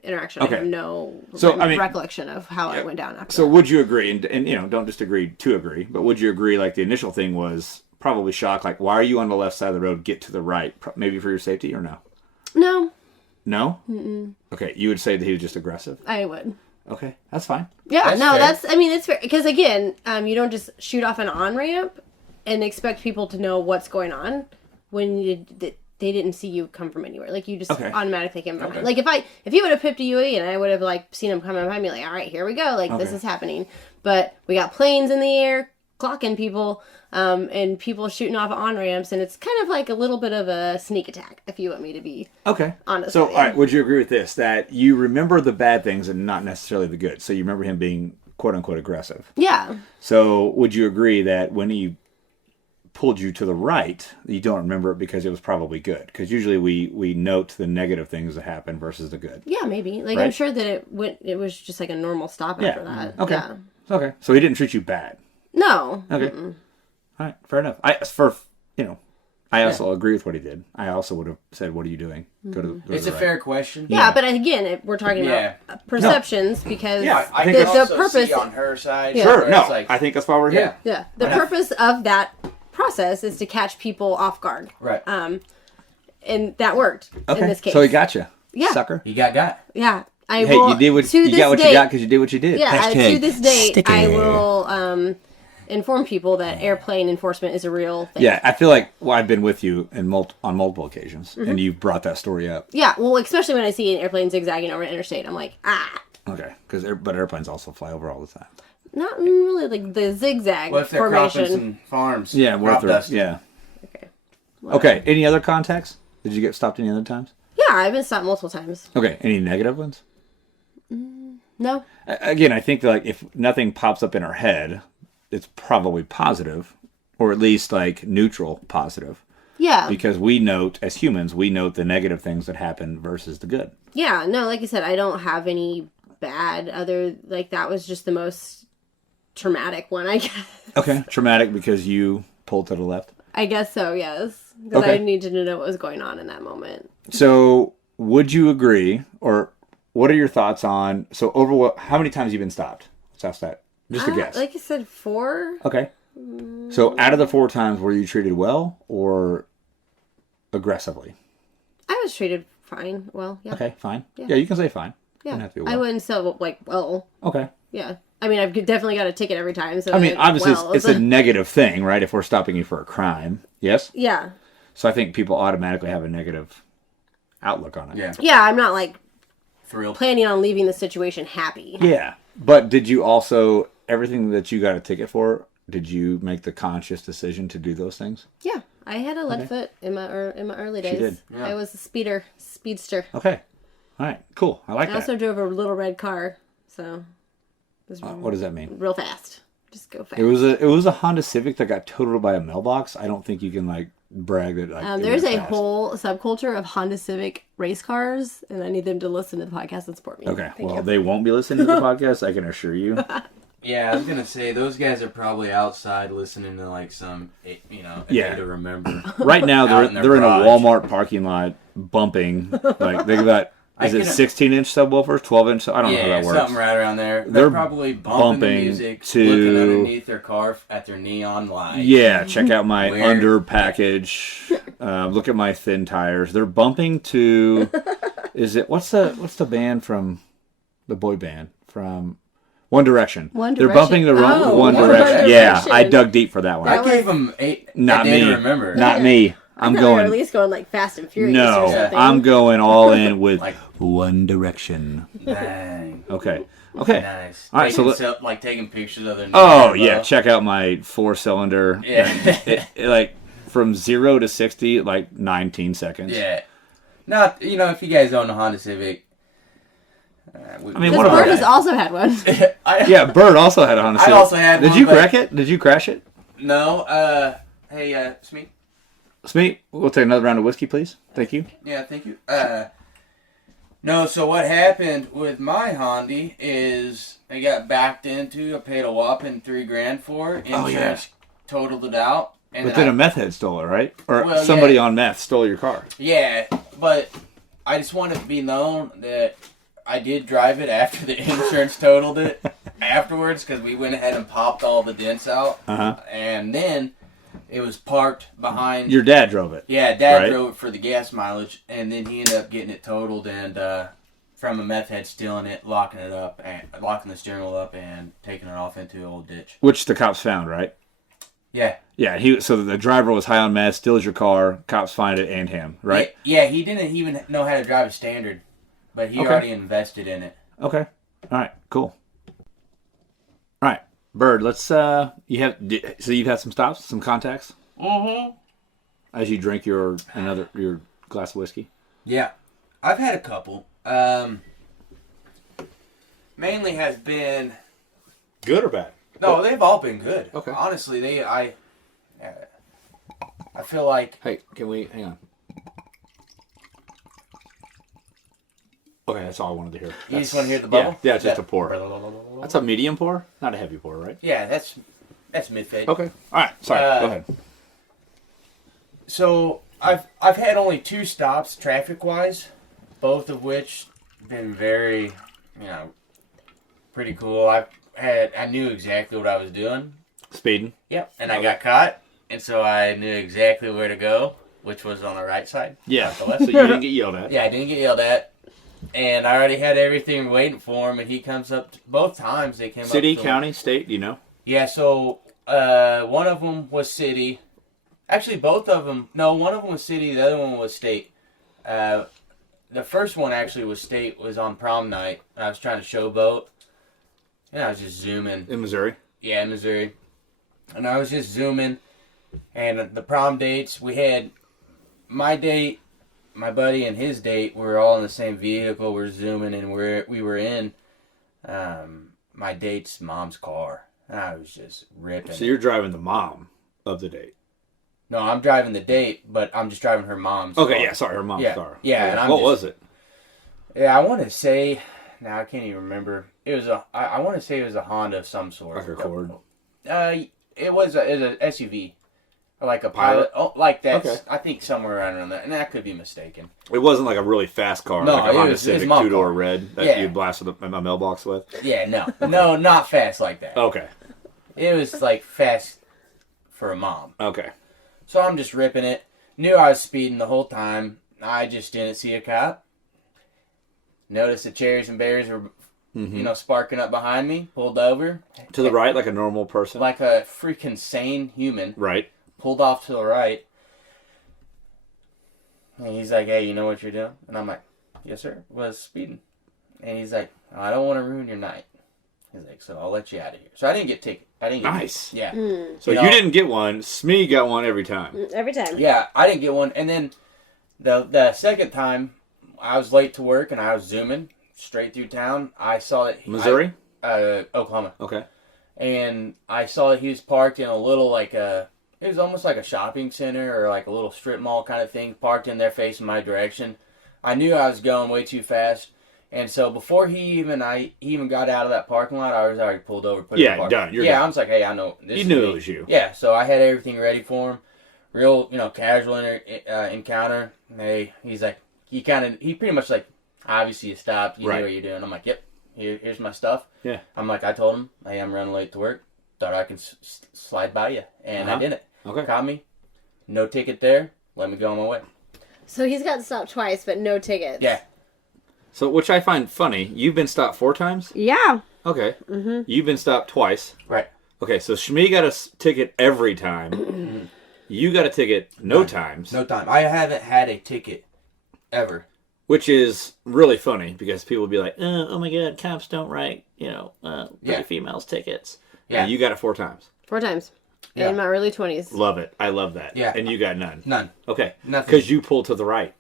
interaction, Okay. I have no So, I mean- recollection of how it went down after So that. would you agree, and don't just agree to agree, but would you agree like the initial thing was probably shock, like why are you on the left side of the road, get to the right, maybe for your safety or no? No, No? Mm-mm. Okay, you would say that he was just aggressive. I would. Okay, that's fine. Yeah, That's fair. I mean, it's fair. Because again, you don't just shoot off an on-ramp and expect people to know what's going on when they didn't see you come from anywhere. Like, you just Okay. automatically came behind. Okay. Like, if he would have pipped a UE and I would have, like, seen him coming behind me, like, all right, here we go. Like, this Okay. is happening. But we got planes in the air, clocking people, and people shooting off on-ramps, and it's kind of like a little bit of a sneak attack, if you want me to be. Okay. Honest So, with you. all right, would you agree with this, that you remember the bad things and not necessarily the good? So you remember him being quote-unquote aggressive. Yeah. So would you agree that when he pulled you to the right, you don't remember it because it was probably good? Because usually we note the negative things that happen versus the good. Yeah, maybe. Like, I'm Right. sure that it was just like a normal stop Yeah. after that. Okay. Yeah. Okay. So he didn't treat you bad. No. Okay. All right. Fair enough. I also agree with what he did. I also would have said, "What are you doing? Go to It's the a right." fair question. Yeah, but again, we're talking Yeah. about perceptions because Yeah, I I think can that's- also purpose. see on her side. Yeah. Sure. where No. it's like- I think that's why we're Yeah. here. Yeah, the Right. purpose of that process is to catch people off guard. Right. And that worked Okay. in this case. So he got you. Yeah. Sucker. You got. Yeah, I Hey, will. you did what to you this got. What date, you got because you did what you did. Yeah, Hashtag to this date, sticky. I will inform people that airplane enforcement is a real thing. Yeah, I feel like I've been with you on multiple occasions, and you've brought that story up. Yeah, well, especially when I see an airplane zigzagging over an interstate, I'm like, Okay, but airplanes also fly over all the time. not really like the zigzag Well, if they're cropping formation. some farms. Yeah, crop dust. yeah. Okay. Okay. Any other contacts? Did you get stopped any other times? Yeah, I've been stopped multiple times. Okay. Any negative ones? No. Again, I think that, like, if nothing pops up in our head, it's probably positive, or at least like neutral positive, Yeah. because we note as humans, we note the negative things that happen versus the good. Yeah, no, like I said, I don't have any bad like that was just the most traumatic one, I guess. Okay. Traumatic because you pulled to the left. I guess so, yes. Because Okay. I needed to know what was going on in that moment. So, would you agree, or what are your thoughts on, so how many times have you been stopped? Let's ask that. Just a guess. Like you said, 4. Okay. So out of the 4 times, were you treated well or aggressively? I was treated fine. Well, yeah. Okay, fine. Yeah, you can say fine. Yeah. Doesn't have to be well. I wouldn't say, like, well. Okay. Yeah. I mean, I've definitely got a ticket every time. So I mean, obviously, well. it's a negative thing, right? If we're stopping you for a crime. Yes? Yeah. So I think people automatically have a negative outlook on it. Yeah. Yeah, I'm not, like, For real. planning on leaving the situation happy. Yeah. But did you also, everything that you got a ticket for, did you make the conscious decision to do those things? Yeah. I had a lead foot in my early days. She did. Yeah. I was a speedster. Okay. All right. Cool. I like I that. also drove a little red car, so it was What does that mean? real fast. Just go fast. It was a Honda Civic that got totaled by a mailbox. I don't think you can like brag that. Like, There's a fast. whole subculture of Honda Civic race cars, and I need them to listen to the podcast and support me. Okay. Thank Well, you. they won't be listening to the podcast. I can assure you. Yeah, I was gonna say those guys are probably outside listening to like some, a Yeah. day to remember. Right now Out they're in their they're in a garage. Walmart parking lot bumping. Like they got. Is it 16-inch subwoofers, 12-inch? I don't know how Yeah, that works. something right around there. They're They're probably bumping the bumping music, to- looking underneath their car at their neon light. Yeah, check out my Weird. under package. Look at my thin tires. They're bumping to. What's the band from the boy band from One Direction? One They're Direction. bumping the wrong Oh, One One Direction. Yeah, Direction. I dug deep for that one. I gave them a Not day me. to remember. Not me. I'm I thought we were at going. least going like Fast and Furious or No, something. I'm going all in with Like- One Direction. Dang. Okay. Okay. Nice. All right, so taking pictures of their. Oh new yeah, turbo. check out my 4-cylinder. Yeah. It, like from 0 to 60, like 19 seconds. Yeah. Not if you guys own a Honda Civic. I mean, Because one of our Bird has guys. also had one. Yeah, Bird also had a Honda I Civic. also had Did one, you but- wreck it? Did you crash it? No. Hey, Smee. Smeet, we'll take another round of whiskey, please. Thank you. Yeah, thank you. No, so what happened with my Honda is I got backed into. I paid a whopping $3,000 for it. Oh, yeah. Insurance totaled it out. And But then a meth head stole it, right? Or Well, somebody yeah. on meth stole your car. Yeah, but I just want it to be known that I did drive it after the insurance totaled it afterwards because we went ahead and popped all the dents out. Uh-huh. And then it was parked behind. Your dad drove it. Yeah, Dad Right. drove it for the gas mileage, and then he ended up getting it totaled and from a meth head stealing it, locking the steering wheel up, and taking it off into an old ditch. Which the cops found, right? Yeah. Yeah, so the driver was high on meth, steals your car, cops find it, and him, right? Yeah, he didn't even know how to drive a standard, but he Okay. already invested in it. Okay. All right. Cool. All right, Bird. Let's. So you've had some stops, some contacts Mm-hmm. as you drink your glass of whiskey. Yeah, I've had a couple. Mainly has been Good or bad? no, they've all been good. Okay. Honestly, I feel like Hey, can we hang on? Okay, that's all I wanted to hear. you just want to hear the bubble. Yeah, it's just That- a pour. That's a medium pour, not a heavy pour, right? Yeah, that's mid-fade. Okay. All right. Sorry. Go ahead. So I've had only 2 stops traffic-wise, both of which been very, pretty cool. I knew exactly what I was doing. Speeding. Yep, and I got caught, and so I knew exactly where to go, which was on the right side. Yeah. not So the left. you didn't get yelled at. Yeah, I didn't get yelled at, and I already had everything waiting for him, and he comes up both times. They came City, up to county, state. Do you know? Yeah, so one of them was city. Actually, both of them. No, one of them was city. The other one was state. The first one actually was state. Was on prom night, and I was trying to showboat. And I was just zooming. In Missouri. Yeah, in Missouri. And I was just zooming. And the prom dates, we had my date, my buddy, and his date. We were all in the same vehicle. We're zooming, and we were in my date's mom's car. And I was just ripping. So you're driving the mom of the date. No, I'm driving the date, but I'm just driving her mom's Okay. car. Yeah. Sorry, her mom's Yeah, car. yeah, and I'm what just- was it? Yeah, I want to say. Now I can't even remember. It was I want to say it was a Honda of some sort. Like a Accord. It was a SUV. Like a pilot. Oh, like that. Okay. I think somewhere around there. And I could be mistaken. It wasn't like a really fast car, No, like a it Honda was his Civic mom 2-door car. red that Yeah. you blasted my mailbox with? Yeah, no. No, not fast like that. Okay. It was like fast for a mom. Okay. So I'm just ripping it. Knew I was speeding the whole time. I just didn't see a cop. Noticed the cherries and berries were, sparking up behind me. Pulled over. To the right, like a normal person? Like a freaking sane human. Right. Pulled off to the right. And he's like, hey, you know what you're doing? And I'm like, yes, sir. Was speeding. And he's like, I don't want to ruin your night. He's like, so I'll let you out of here. So I didn't get ticket. Nice. Yeah. So you didn't get one. Smee got one every time. Every time. Yeah, I didn't get one. And then the second time, I was late to work and I was zooming straight through town. I saw that Missouri? Oklahoma. Okay. And I saw that he was parked in a little it was almost like a shopping center or like a little strip mall kind of thing, parked in there facing my direction. I knew I was going way too fast. And so before he even got out of that parking lot, I was already pulled over. Put in the park. Done. You're done. done. I was like, hey, I know. This You is knew me. it was you. Yeah, so I had everything ready for him. Real, casual encounter. He's like, he pretty much like, obviously you stopped. You Right. knew what you're doing. I'm like, yep, here's my stuff. Yeah. I'm like, I told him, hey, I'm running late to work. Thought I could slide by you. And I didn't. Okay. Caught me. No ticket there. Let me go on my way. So he's got stopped twice, but no tickets. Yeah. So, which I find funny, you've been stopped 4 times? Yeah. Okay. Mm-hmm. You've been stopped twice. Right. Okay, so Shmee got a ticket every time. You got a ticket no times. No time. I haven't had a ticket ever. Which is really funny because people will be like, oh my god, cops don't write, pretty females tickets. Yeah. And you got it 4 times. 4 times. Yeah. In my early 20s. Love it. I love that. Yeah. And you got none. None. Okay. Nothing. Because you pulled to the right.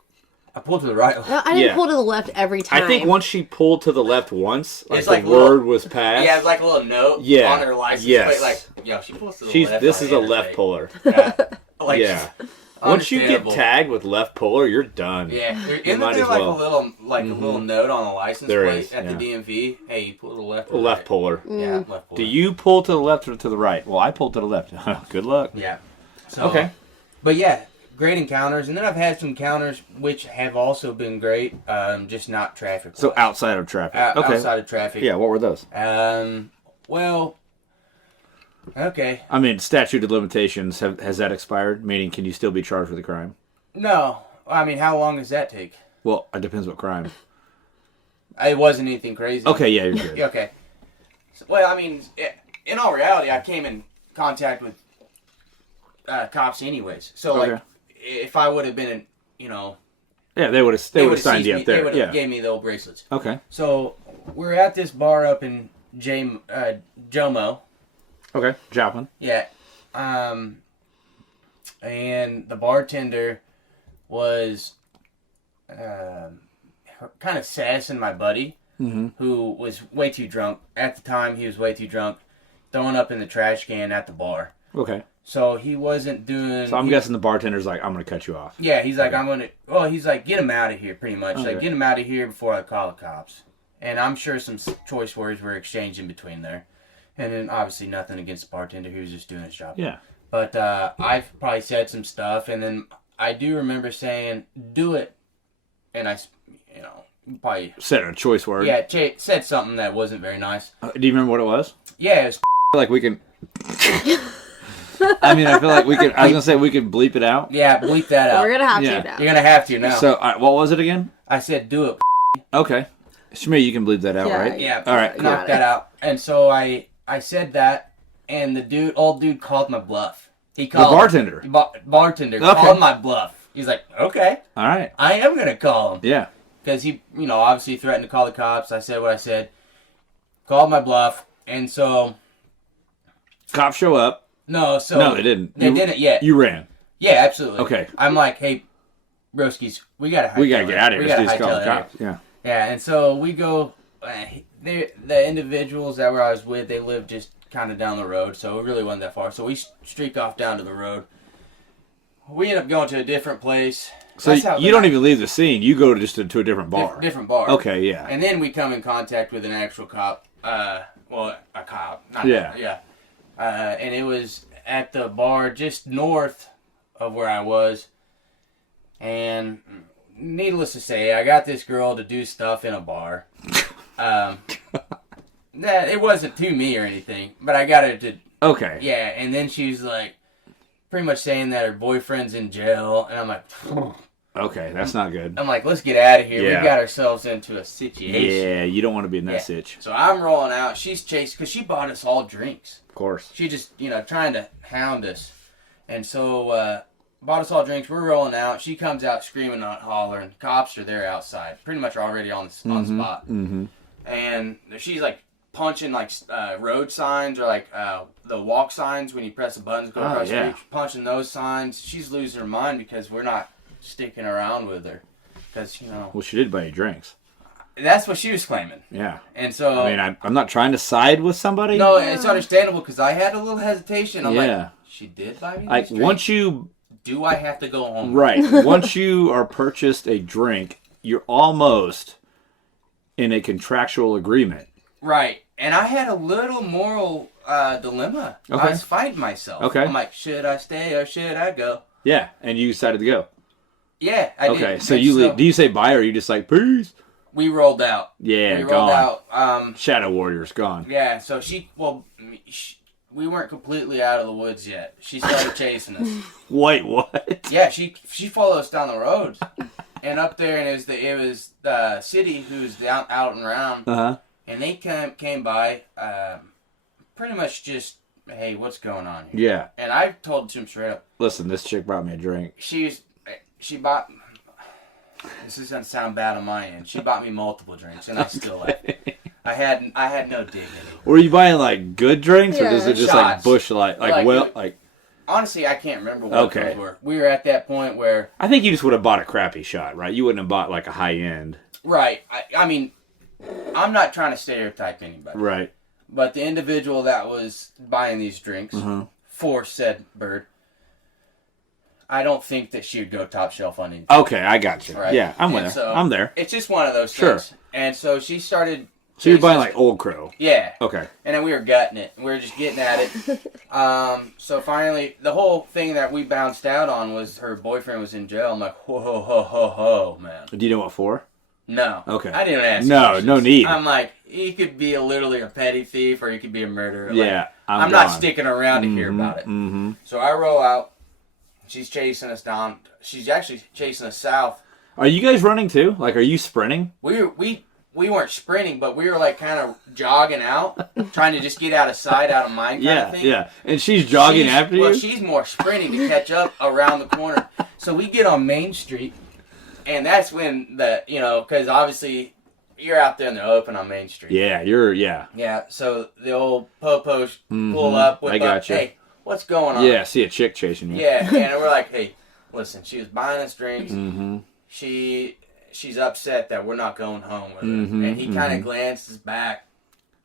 I pulled to the right. No, I didn't Yeah. pull to the left every time. I think once she pulled to the left once, like It's the like word little- was passed. Yeah, it's like a little note Yeah. on her license Yes. plate. Like, she pulls to the left. This on is the a left interstate. puller. Yeah. Like, Yeah. Once you get understandable. tagged with left puller, you're done. Yeah, You isn't might there as like well. a little note on the license There plate is, at yeah. the DMV? Hey, you pull to the left. Or Left right? puller. Yeah, left puller. Do you pull to the left or to the right? Well, I pulled to the left. Good luck. Yeah. So, Okay. But yeah, great encounters, and then I've had some encounters which have also been great, just not traffic. So outside of traffic. Okay. Outside of traffic. Yeah, what were those? Well. Okay. I mean, statute of limitations, has that expired? Meaning, can you still be charged with a crime? No. I mean, how long does that take? Well, it depends what crime. It wasn't anything crazy. Okay, yeah, you're good. Okay. Well, I mean, in all reality, I came in contact with cops anyways. So, Okay. like, if I would have been, Yeah, they would have signed seized you me, up there. They would Yeah. have gave me the old bracelets. Okay. So, we're at this bar up in Jomo. Okay. Joplin. Yeah. And the bartender was kind of sassing my buddy, who was way too drunk. At the time, he was way too drunk, throwing up in the trash can at the bar. Okay. So he wasn't doing... So I'm guessing the bartender's like, I'm going to cut you off. Yeah, he's like, he's like, get him out of here, pretty much. Okay. Like, get him out of here before I call the cops. And I'm sure some choice words were exchanged in between there. And then, obviously, nothing against the bartender. He was just doing his job. Yeah. But I've probably said some stuff, and then I do remember saying, do it. And I, probably... Said a choice word. Yeah, said something that wasn't very nice. Do you remember what it was? Yeah, it was... Like we can... I mean, I feel like we could... I was going to say we could bleep it out. Yeah, bleep that out. We're going to have Yeah. to now. You're going to have to now. So, what was it again? I said, do it. Okay. Shmee, you can bleep that out, Yeah. right? Yeah. All right, Knock cool. that out. And so I said that, and the old dude called my bluff. He The called... bartender. Bartender Okay. called my bluff. He's like, okay, All right. I am going to call him. Yeah. Because he, obviously threatened to call the cops. I said what I said. Called my bluff. And so... Cops show up. No, so... No, they didn't. They didn't yet. You ran. Yeah, absolutely. Okay. I'm like, hey, broskies, we got to We got to get out of here. We got to These hightail call it the here. cops. Yeah. Yeah, and so we go... the individuals that I was with, they lived just kind of down the road, so it really wasn't that far. So we streak off down to the road. We end up going to a different place. So you don't even leave the scene. You go to just to a different bar. Different bar. Okay, yeah. And then we come in contact with an actual cop. A cop. Not Yeah. Yeah. And it was at the bar just north of where I was. And needless to say, I got this girl to do stuff in a bar. It wasn't to me or anything, but I got her to... Okay. Yeah, and then she's like, pretty much saying that her boyfriend's in jail, and I'm like... Okay, that's not good. I'm like, let's get out of here. Yeah. We got ourselves into a situation. Yeah, you don't want to be in that sitch. So I'm rolling out. She's chasing, because she bought us all drinks. Of course. She just, trying to hound us. And so, bought us all drinks. We're rolling out. She comes out screaming and hollering. Cops are there outside, pretty much already on the spot. Mm-hmm. And she's like punching like road signs or like the walk signs when you press the buttons go across the street. Punching those signs. She's losing her mind because we're not sticking around with her. Because, Well, she did buy you drinks. That's what she was claiming. Yeah. And so... I mean, I'm not trying to side with somebody. No, it's understandable because I had a little hesitation. I'm like, she did buy me these like, drinks? once you... Do I have to go home? Right. Once you are purchased a drink, you're almost in a contractual agreement. Right. And I had a little moral dilemma. Okay. I was fighting myself. Okay. I'm like, should I stay or should I go? Yeah, and you decided to go. Yeah, I did. Okay, so you leave. Do you say bye or are you just like, peace? We rolled out. Yeah, we gone. rolled out. Shadow Warriors, gone. Yeah, so we weren't completely out of the woods yet. She started chasing us. Wait, what? Yeah, she followed us down the road. And up there, and it was the city who's down out and around. Uh-huh. And they came by, pretty much just, hey, what's going on here? Yeah. And I told him straight up. Listen, this chick brought me a drink. She bought. This is gonna sound bad on my end. She bought me multiple drinks, and I still left. I had no dignity. Were you buying like good drinks, or is it just like Shots. Busch Light? Like honestly, I can't remember what those were. We were at that point where I think you just would have bought a crappy shot, right? You wouldn't have bought like a high end. right. I mean, I'm not trying to stereotype anybody. Right. But the individual that was buying these drinks for said bird, I don't think that she would go top shelf on anything. Okay, I got you. Right? Yeah, I'm And there. so I'm there. It's just one of those Sure. things. And so she started. So you're buying like Old Crow. Yeah. Okay. And then we were gutting it. We were just getting at it. So finally, the whole thing that we bounced out on was her boyfriend was in jail. I'm like, ho, ho, ho, ho, ho, man. Do you know what for? No. Okay. I didn't ask No, no need. I'm like, he could be literally a petty thief or he could be a murderer. Yeah. Like, I'm not gone. sticking around to hear about it. Mm-hmm. So I roll out. She's chasing us down. She's actually chasing us south. Are you guys running too? Like, are you sprinting? We weren't sprinting, but we were like kind of jogging out, trying to just get out of sight, out of mind kind of thing. Yeah. And she's jogging after you? Well, she's more sprinting to catch up around the corner. So we get on Main Street, and that's when because obviously you're out there in the open on Main Street. Yeah, Yeah, so the old popos pull up with hey, what's going on? Yeah, see a chick chasing you. Yeah, and we're like, hey, listen, she was buying us drinks. Mm-hmm. She's upset that we're not going home with her. And he kind of glances back.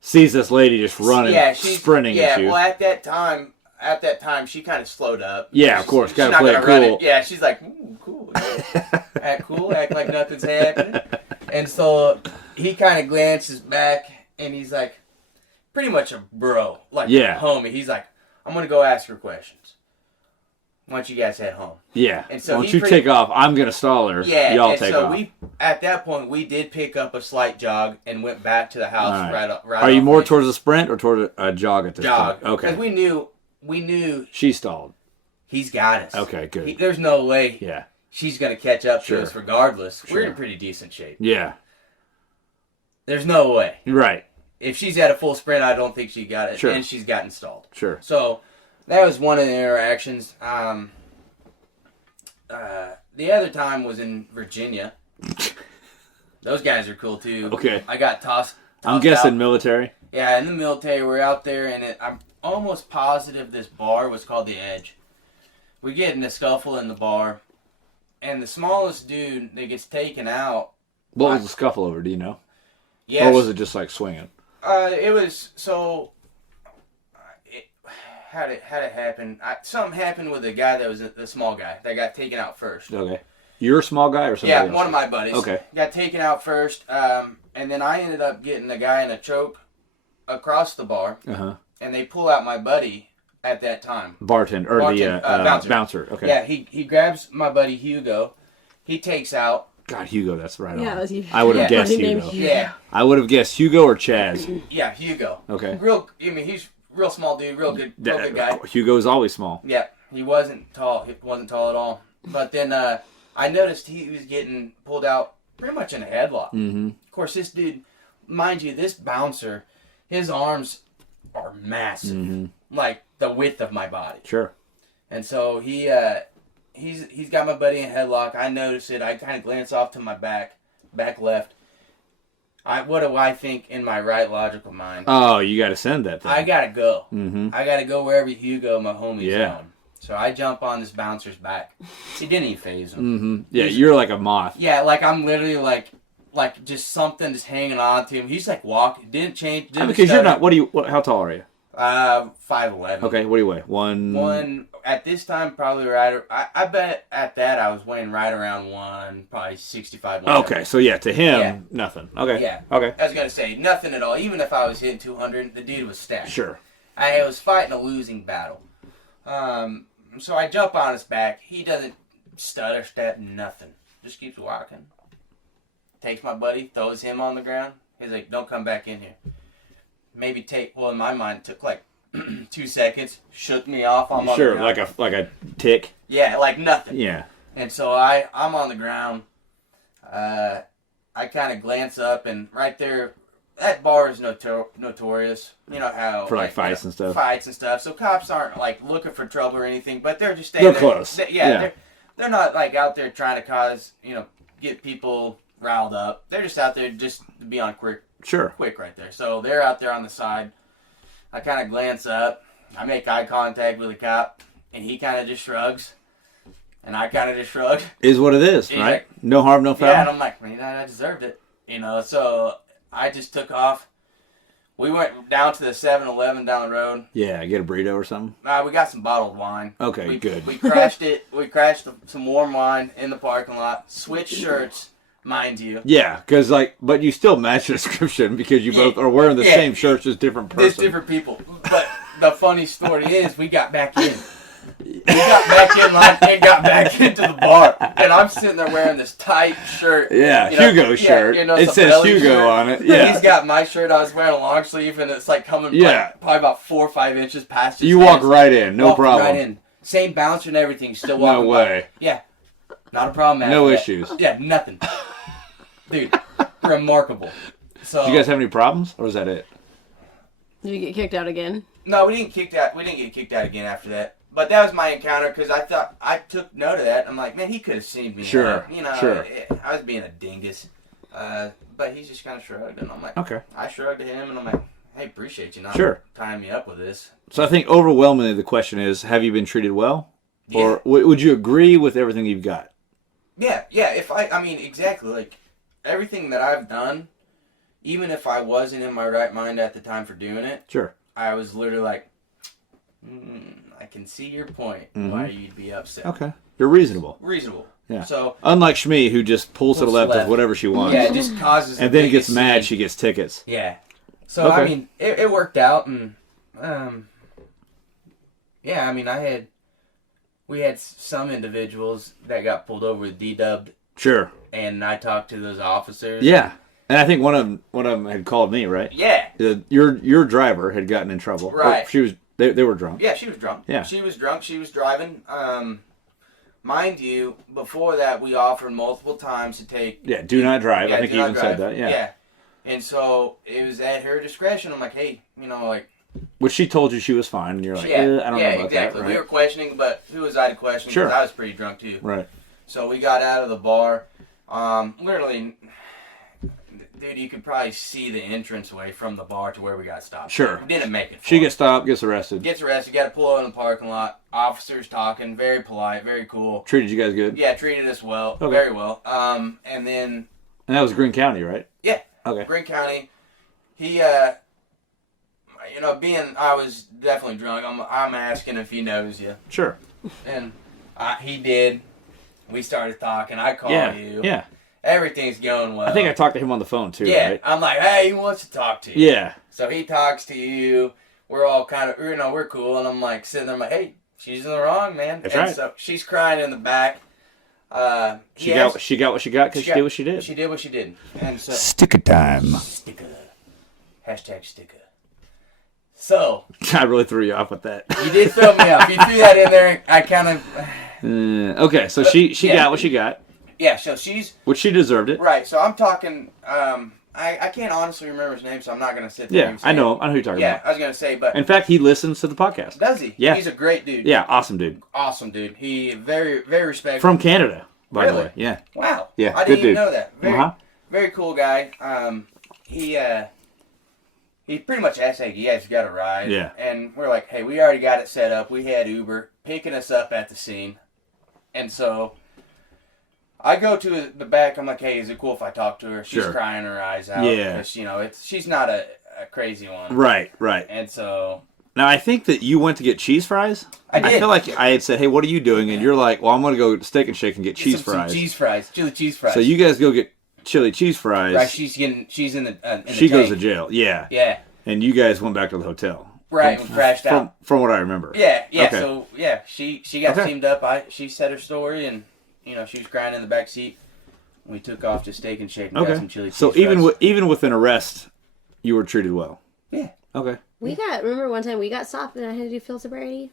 Sees this lady just running, sprinting at you. Well, at that time, she kind of slowed up. Yeah, of course, gotta she's play not it gonna cool. run it. Yeah, she's like, ooh, cool. Act cool, act like nothing's happening. And so he kind of glances back, and he's like, pretty much a bro, like a homie. He's like, I'm gonna go ask her questions. Once you guys head home. Yeah. And so once you take off, I'm going to stall her. Yeah. Y'all take off. At that point, we did pick up a slight jog and went back to the house right Are you more towards a sprint or toward a jog at this point? Okay. Because we knew. She stalled. He's got us. Okay, good. There's no way she's going to catch up to us regardless. Sure. We're in pretty decent shape. Yeah. There's no way. Right. If she's at a full sprint, I don't think she got it. Sure. And she's gotten stalled. Sure. So that was one of the interactions. The other time was in Virginia. Those guys are cool too. Okay. I got tossed I'm guessing out. military. Yeah, in the military, we're out there, and I'm almost positive this bar was called the Edge. We get in a scuffle in the bar, and the smallest dude that gets taken out. What was the scuffle over? Do you know? Yes. Or was it just like swinging? It was so. How did it happen? Something happened with the guy that was the small guy that got taken out first. Okay. You're a small guy or somebody else? Yeah, one of my buddies. Okay. Got taken out first, and then I ended up getting a guy in a choke across the bar. Uh-huh. And they pull out my buddy at that time. Bartender, or the Bouncer. bouncer. Okay. Yeah, he grabs my buddy Hugo. He takes out. God, Hugo, that's right on. Yeah, it was you. I would have guessed Funny name, Hugo. Yeah. I would have guessed Hugo or Chaz. Yeah, Hugo. Okay. He's real small dude, real good guy. Hugo's always small. Yeah, he wasn't tall. He wasn't tall at all. But then I noticed he was getting pulled out pretty much in a headlock. Mm-hmm. Of course, this dude, mind you, this bouncer, his arms are massive, like the width of my body. Sure. And so he's got my buddy in a headlock. I notice it. I kind of glance off to my back left. What do I think in my right logical mind? Oh, you got to send that thing. I gotta go. Mm-hmm. I gotta go wherever Hugo, my homie's Yeah. going. So I jump on this bouncer's back. He didn't even phase him. Mm-hmm. Yeah, you're like a moth. Yeah, like I'm literally like just something just hanging on to him. He's like walking, didn't change. Didn't Because stutter. you're not. How tall are you? 5'11". Okay, what do you weigh? One at this time probably right. I bet at that I was weighing right around probably 65. Okay, so yeah, to him, Yeah. nothing. Okay. Yeah. Okay. I was gonna say nothing at all. Even if I was hitting 200, the dude was stacked. Sure. I was fighting a losing battle. So I jump on his back. He doesn't stutter, step, nothing. Just keeps walking. Takes my buddy, throws him on the ground. He's like, "Don't come back in here." In my mind, it took like 2 seconds. Shook me off. I'm on the Sure, ground. like a tick. Yeah, like nothing. Yeah. And so I'm on the ground. I kind of glance up, and right there, that bar is notorious. You know how For fights and stuff. Fights and stuff. So cops aren't like looking for trouble or anything, but they're just standing They're there. close. They're not like out there trying to cause get people riled up. They're just out there just to be on quick right there. So they're out there on the side. I kind of glance up. I make eye contact with the cop, and he kind of just shrugs. And I kind of just shrug. Is what it is, He's right? like, No harm, no foul. Yeah, and I'm like, man, I deserved it. So I just took off. We went down to the 7-Eleven down the road. Yeah, get a burrito or something. We got some bottled wine. Okay, good. We crashed it. We crashed some warm wine in the parking lot. Switched shirts, mind you. Yeah, because but you still match the description because you both are wearing the same shirts as different person. It's different people. But the funny story is we got back in. We got back in line and got back into the bar. And I'm sitting there wearing this tight shirt. Yeah, Hugo shirt. It says Hugo shirt. on it. Yeah. He's got my shirt. I was wearing a long sleeve, and it's like coming probably about 4 or 5 inches past his You hands. walk right in, no problem. Right in. Same bouncer and everything, still walking No way. by. Yeah. Not a problem, man. No issues. Yeah, nothing. Dude, remarkable. So, Did you guys have any problems, or was that it? Did you get kicked out again? No, we didn't get kicked out again after that. But that was my encounter because I took note of that. I'm like, man, he could have seen me. Sure. Sure. I was being a dingus. But he just kind of shrugged, and I'm like, Okay. I shrugged at him, and I'm like, hey, appreciate you not tying me up with this. So I think overwhelmingly the question is, have you been treated well? Yeah. Or would you agree with everything you've got? Yeah. I mean, exactly. Like, everything that I've done, even if I wasn't in my right mind at the time for doing it, Sure. I was literally like, I can see your point why you'd be upset. Okay. You're reasonable. Reasonable. Yeah. So, unlike Shmi, who just pulls to the left with whatever she wants. yeah, it just causes And the then gets biggest mad, scene. she gets tickets. Yeah. So, Okay. I mean, it worked out, and, yeah, I mean, we had some individuals that got pulled over with D-dubbed, Sure. and I talked to those officers. Yeah. And I think one of them had called me, right? Yeah. Your driver had gotten in trouble. Right. They were drunk. Yeah, she was drunk. Yeah. She was drunk. She was driving. Mind you, before that, we offered multiple times to take... Yeah, do not drive. Yeah, I think do you not even said drive. that. Yeah. And so it was at her discretion. I'm like, hey, Which she told you she was fine, and you're like, I don't know about exactly. that. We Right? were questioning, but who was I to question? Sure. Because I was pretty drunk too. Right. So we got out of the bar. Literally, dude, you could probably see the entranceway from the bar to where we got stopped. Sure. We didn't make it. She gets stopped, gets arrested. Gets arrested. Got to pull out in the parking lot. Officers talking, very polite, very cool. Treated you guys good? Yeah, treated us well, Okay. very well. And then... And that was Greene County, right? Yeah. Okay. Greene County. He, I was definitely drunk. I'm asking if he knows you. Sure. And he did. We started talking. I call you. Yeah. Everything's going well. I think I talked to him on the phone, too, Yeah. right? I'm like, hey, he wants to talk to you. Yeah. So he talks to you. we're all kind of, we're cool. And I'm like sitting there, I'm like, hey, she's in the wrong, man. That's and right. so she's crying in the back. She got what she got because she did what she did. She did what she did. And so Sticker time. sticker. Hashtag sticker. So I really threw you off with that. you did throw me off. You threw that in there. I kind of. Okay, so she got what she got, Yeah. So she's which she deserved it. right. So I'm talking. I can't honestly remember his name, so I'm not gonna sit there. Yeah, and say I know who you're talking Yeah, about. I was gonna say, but In fact, he listens to the podcast. does he? Yeah. He's a great dude. Yeah, awesome dude. Awesome dude. He very very respectful. From Canada, by the Really? way. Yeah. Wow. Yeah, I good didn't even dude. know that. Very Uh-huh. very cool guy. He pretty much asked, hey, you guys got a ride? Yeah. And we're like, hey, we already got it set up. We had Uber picking us up at the scene. And so I go to the back. I'm like, hey, is it cool if I talk to her? She's Sure. crying her eyes out. Yeah. Because, she's not a crazy one. Right. And so Now, I think that you went to get cheese fries. I did. I feel like I had said, hey, what are you doing? And you're like, well, I'm going to go to Steak and Shake and get cheese some fries. cheese fries. Chili cheese fries. So you guys go get chili cheese fries. Right, she's in the She goes to tank. jail. Yeah. Yeah. And you guys went back to the hotel. Right, and crashed out. From what I remember. Yeah, Okay. so, she got Okay. teamed up. She said her story, and, she was crying in the back seat. We took off to Steak and Shake and got some chili cheese So fries. even with an arrest, you were treated well. Yeah. Okay. Remember one time we got stopped and I had to do field sobriety?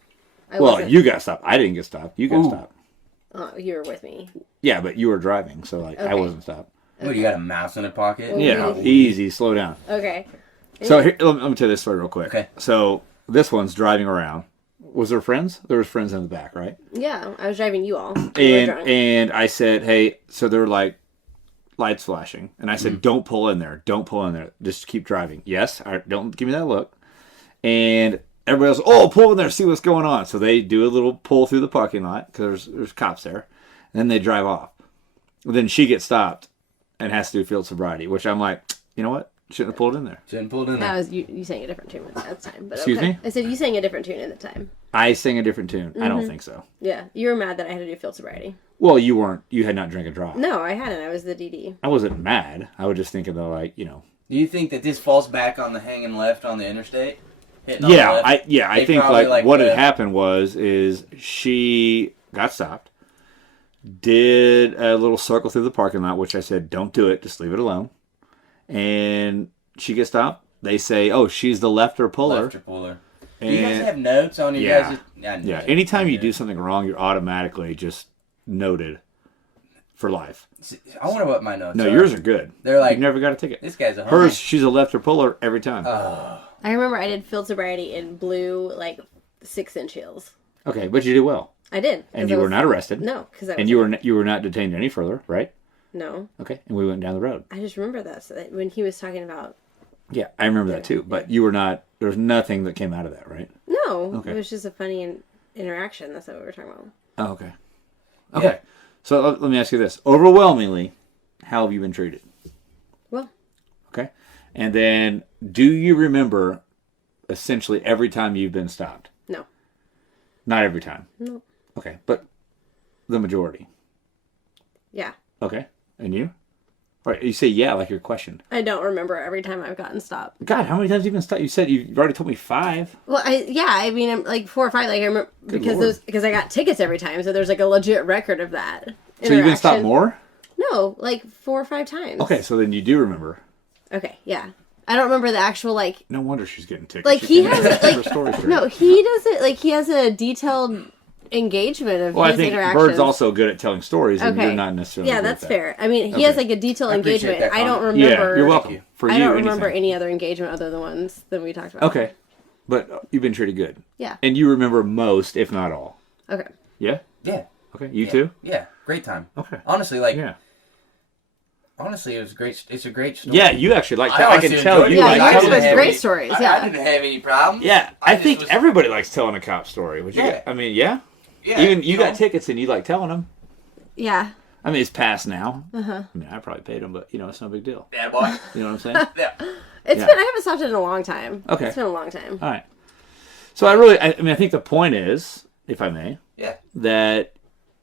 Well, you got stopped. I didn't get stopped. You got Ooh. stopped. Oh, you were with me. Yeah, but you were driving, so I Okay. wasn't stopped. Oh, you got a mouse in a pocket? Oh, Yeah, yeah. easy, slow down. Okay. So here, let me tell you this story real quick. Okay. So this one's driving around. Was there friends? There was friends in the back, right? Yeah, I was driving you all. You were drunk. And I said, hey, so they're like lights flashing, and I said, don't pull in there, don't pull in there, just keep driving. Yes, don't give me that look. And everybody else, oh, pull in there, see what's going on. So they do a little pull through the parking lot because there's cops there, and then they drive off. Then she gets stopped and has to do field sobriety, which I'm like, you know what? Shouldn't have pulled in there. Shouldn't pulled in That there. was you sang a different tune at the time. But Excuse okay. me? I said you sang a different tune at the time. I sang a different tune. I don't think so. Yeah, you were mad that I had to do field sobriety. Well, you weren't. You had not drank a drop. No, I hadn't. I was the DD. I wasn't mad. I was just thinking though, like, Do you think that this falls back on the hanging left on the interstate? Hitting on the yeah, left? I They think probably, like what had the- happened is she got stopped, did a little circle through the parking lot, which I said don't do it, just leave it alone, and she gets stopped. They say, oh, she's the lefter puller. Left or puller. Do you guys And- have notes on your Yeah. guys'? Yeah, anytime you do something wrong, you're automatically just noted for life. I wonder what my notes No, are. yours are good. They're like, You've never got a ticket. this guy's a homie. Hers, she's a lefter puller every time. I remember I did field sobriety in blue, like 6-inch heels. Okay, but you did well, I did. and 'cause you I were was- not arrested. No, because I was. And you were not detained any further, right? No, Okay, and we went down the road. I just remember that, so that when he was talking about. Yeah, I remember that too. But you were not. There was nothing that came out of that, right? No, Okay. it was just a funny interaction. That's what we were talking about. Oh, okay. Okay. So let me ask you this: overwhelmingly, how have you been treated? Well, Okay, and then do you remember essentially every time you've been stopped? no, Not every time. no, Okay, but the majority. yeah. Okay, and you? All right, you say yeah like your question. I don't remember every time I've gotten stopped. God, how many times have you been stopped? You said you've already told me 5. Well, I mean, I'm like 4 or 5. Like I remember Good because Lord. because I got tickets every time, so there's like a legit record of that. So you've been stopped interaction. more? No, like 4 or 5 times. Okay, so then you do remember. Okay, yeah. I don't remember the actual like. No wonder she's getting tickets. Like She he can't has keep her like story straight. no, he doesn't like he has a detailed engagement of Well, I his think interactions. Bird's also good at telling stories, and Okay. you're not necessarily. Yeah, good that's at that. fair. I mean, he Okay. has like a detailed I appreciate engagement. that I don't comment. remember. Yeah, you're welcome. For I you, don't remember anything. any other engagement other than ones that we talked about. Okay, but you've been treated good, Yeah. and you remember most, if not all. Okay. Yeah. Yeah. Okay. You too. Yeah. Great time. Okay. Honestly, Yeah. honestly, it was great. It's a great story. Yeah, you actually like. I I can honestly tell enjoyed you it. Yeah, like. you I guys telling didn't have have stories. great stories. I Yeah. didn't have any problems. Yeah, I just think was- everybody likes telling a cop story. Would you? Yeah. I mean, yeah. Yeah. Even you got know, tickets and you like telling them. Yeah. I mean, it's past now. Uh-huh. I mean, I probably paid them, but it's no big deal. Yeah, boy. You know what I'm saying? Yeah. It's Yeah. been I haven't stopped it in a long time. Okay. It's been a long time. All right. So I think the point is, if I may, Yeah. that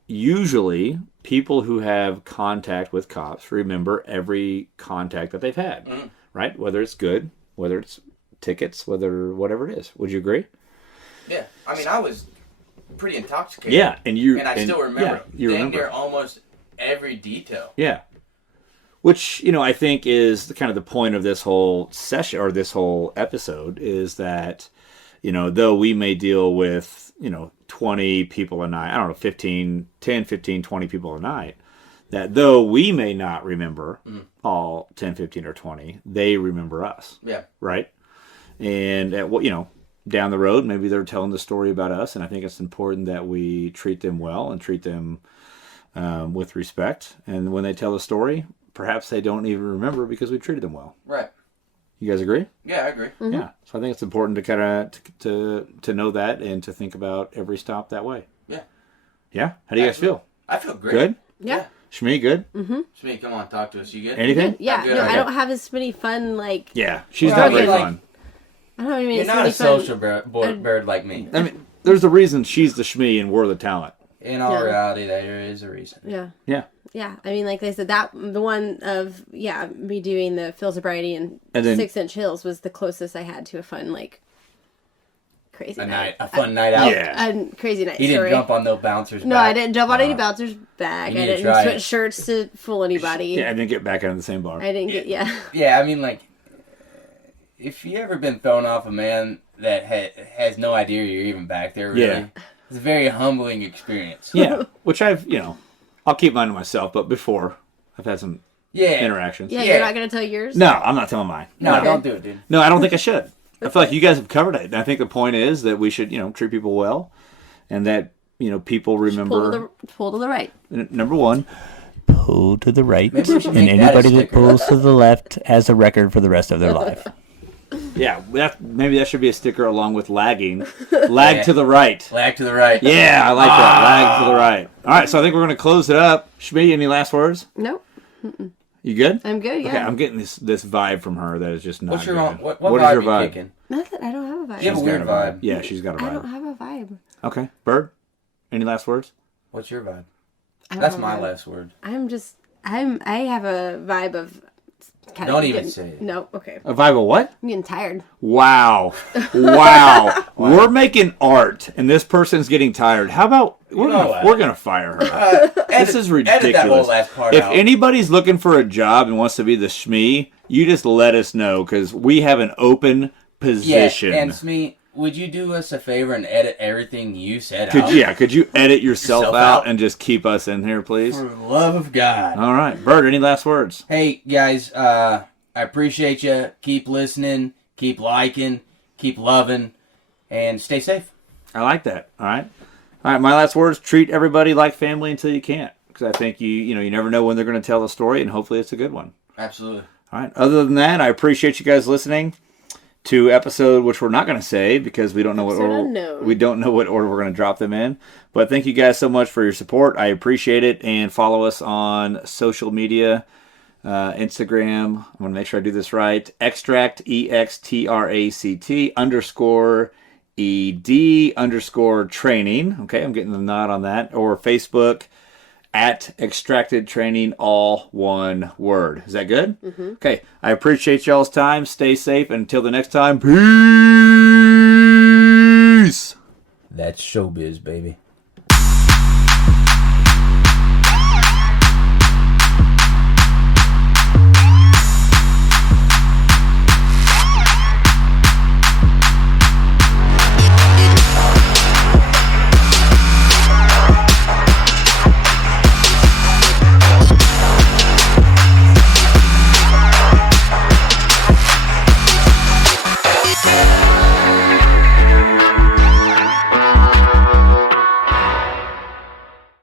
usually people who have contact with cops remember every contact that they've had, right? Whether it's good, whether it's tickets, whatever it is. Would you agree? Yeah, I mean, I was pretty intoxicated. Yeah, and I still remember. You remember near almost every detail. Yeah. Which, I think is kind of the point of this whole session or this whole episode is that, though we may deal with, 20 people a night, I don't know, 10, 15, 20 people a night, that though we may not remember all 10, 15, or 20, they remember us. Yeah. Right? And at what, down the road, maybe they're telling the story about us, and I think it's important that we treat them well and treat them with respect. And when they tell the story, perhaps they don't even remember because we treated them well. Right. You guys agree? Yeah, I agree. Mm-hmm. Yeah. So I think it's important to kind of to know that and to think about every stop that way. Yeah. Yeah. How do you guys feel? I feel great. Good. Yeah. Shmi, good. Mm-hmm. Shmi, come on, talk to us. You good? Anything? Yeah. good. No, Okay. I don't have as many fun Yeah. She's Well, not I mean, very like- fun. I don't even. You're as not many a fun. social bird like me. I mean, there's a reason she's the Shmi and we're the talent. In all Yeah. reality, there is a reason. Yeah. Yeah. Yeah, I mean, like they said, that the one of me doing the Phil Sobriety and then 6 Inch Hills was the closest I had to a fun crazy A fun night out. Yeah. a crazy night. He didn't story. jump on no bouncers. No, back. I didn't jump on any bouncers back. You I need to didn't try switch it. shirts to fool anybody. Yeah. I didn't get back out of the same bar. I didn't get Yeah, I mean, like, if you ever been thrown off a man that has no idea you're even back there, really, Yeah. it's a very humbling experience. Yeah. Which I'll keep mine to myself, but before I've had some Yeah. interactions. Yeah, Yeah. you're not gonna tell yours. No, I'm not telling mine. No, don't do it, dude. No, I don't think I should. I feel like you guys have covered it. And I think the point is that we should, treat people well, and that people remember. Pull to the right. Number one, pull to the right, Maybe we should and make that a anybody that sticker. pulls to the left has a record for the rest of their life. Yeah, maybe that should be a sticker along with lagging. Lag Yeah. to the right. Lag to the right. Yeah, I like that. Lag to the right. All right, so I think we're going to close it up. Shmi, any last words? Nope. You good? I'm good. Yeah. Okay, I'm getting this vibe from her that is just not What's your good. what What vibe is your you vibe? kicking? Nothing. I don't have a vibe. You have a She's weird got a vibe. Yeah, she's got a I vibe. don't have a vibe. Okay, Bird, any last words? What's your vibe? I don't That's have a my vibe. last word. I have a vibe of. Kind Don't of even getting, say it. No. Okay. A vibe of what? I'm getting tired. Wow. Wow. We're making art and this person's getting tired. How about we're gonna fire her. This is ridiculous. Edit that whole last part If out. anybody's looking for a job and wants to be the Shmi, you just let us know because we have an open position. Yeah, and Smee, would you do us a favor and edit everything you said out? Could you edit yourself Yourself out out? and just keep us in here, please? For the love of God. All right. Bird, any last words? Hey, guys, I appreciate you. Keep listening, keep liking, keep loving, and stay safe. I like that. All right. All right. My last words: treat everybody like family until you can't, because I think you never know when they're going to tell a story, and hopefully it's a good one. Absolutely. All right. Other than that, I appreciate you guys listening to episode, which we're not going to say because we don't know what Episode order unknown. we don't know what order we're going to drop them in. But thank you guys so much for your support. I appreciate it, and follow us on social media. Instagram, I want to make sure I do this right. Extract, EXTRACT _ED_training. Okay, I'm getting the nod on that. Or Facebook at Extracted Training, all one word. Is that good? Mm-hmm. Okay, I appreciate y'all's time. Stay safe. And until the next time, peace. That's showbiz, baby.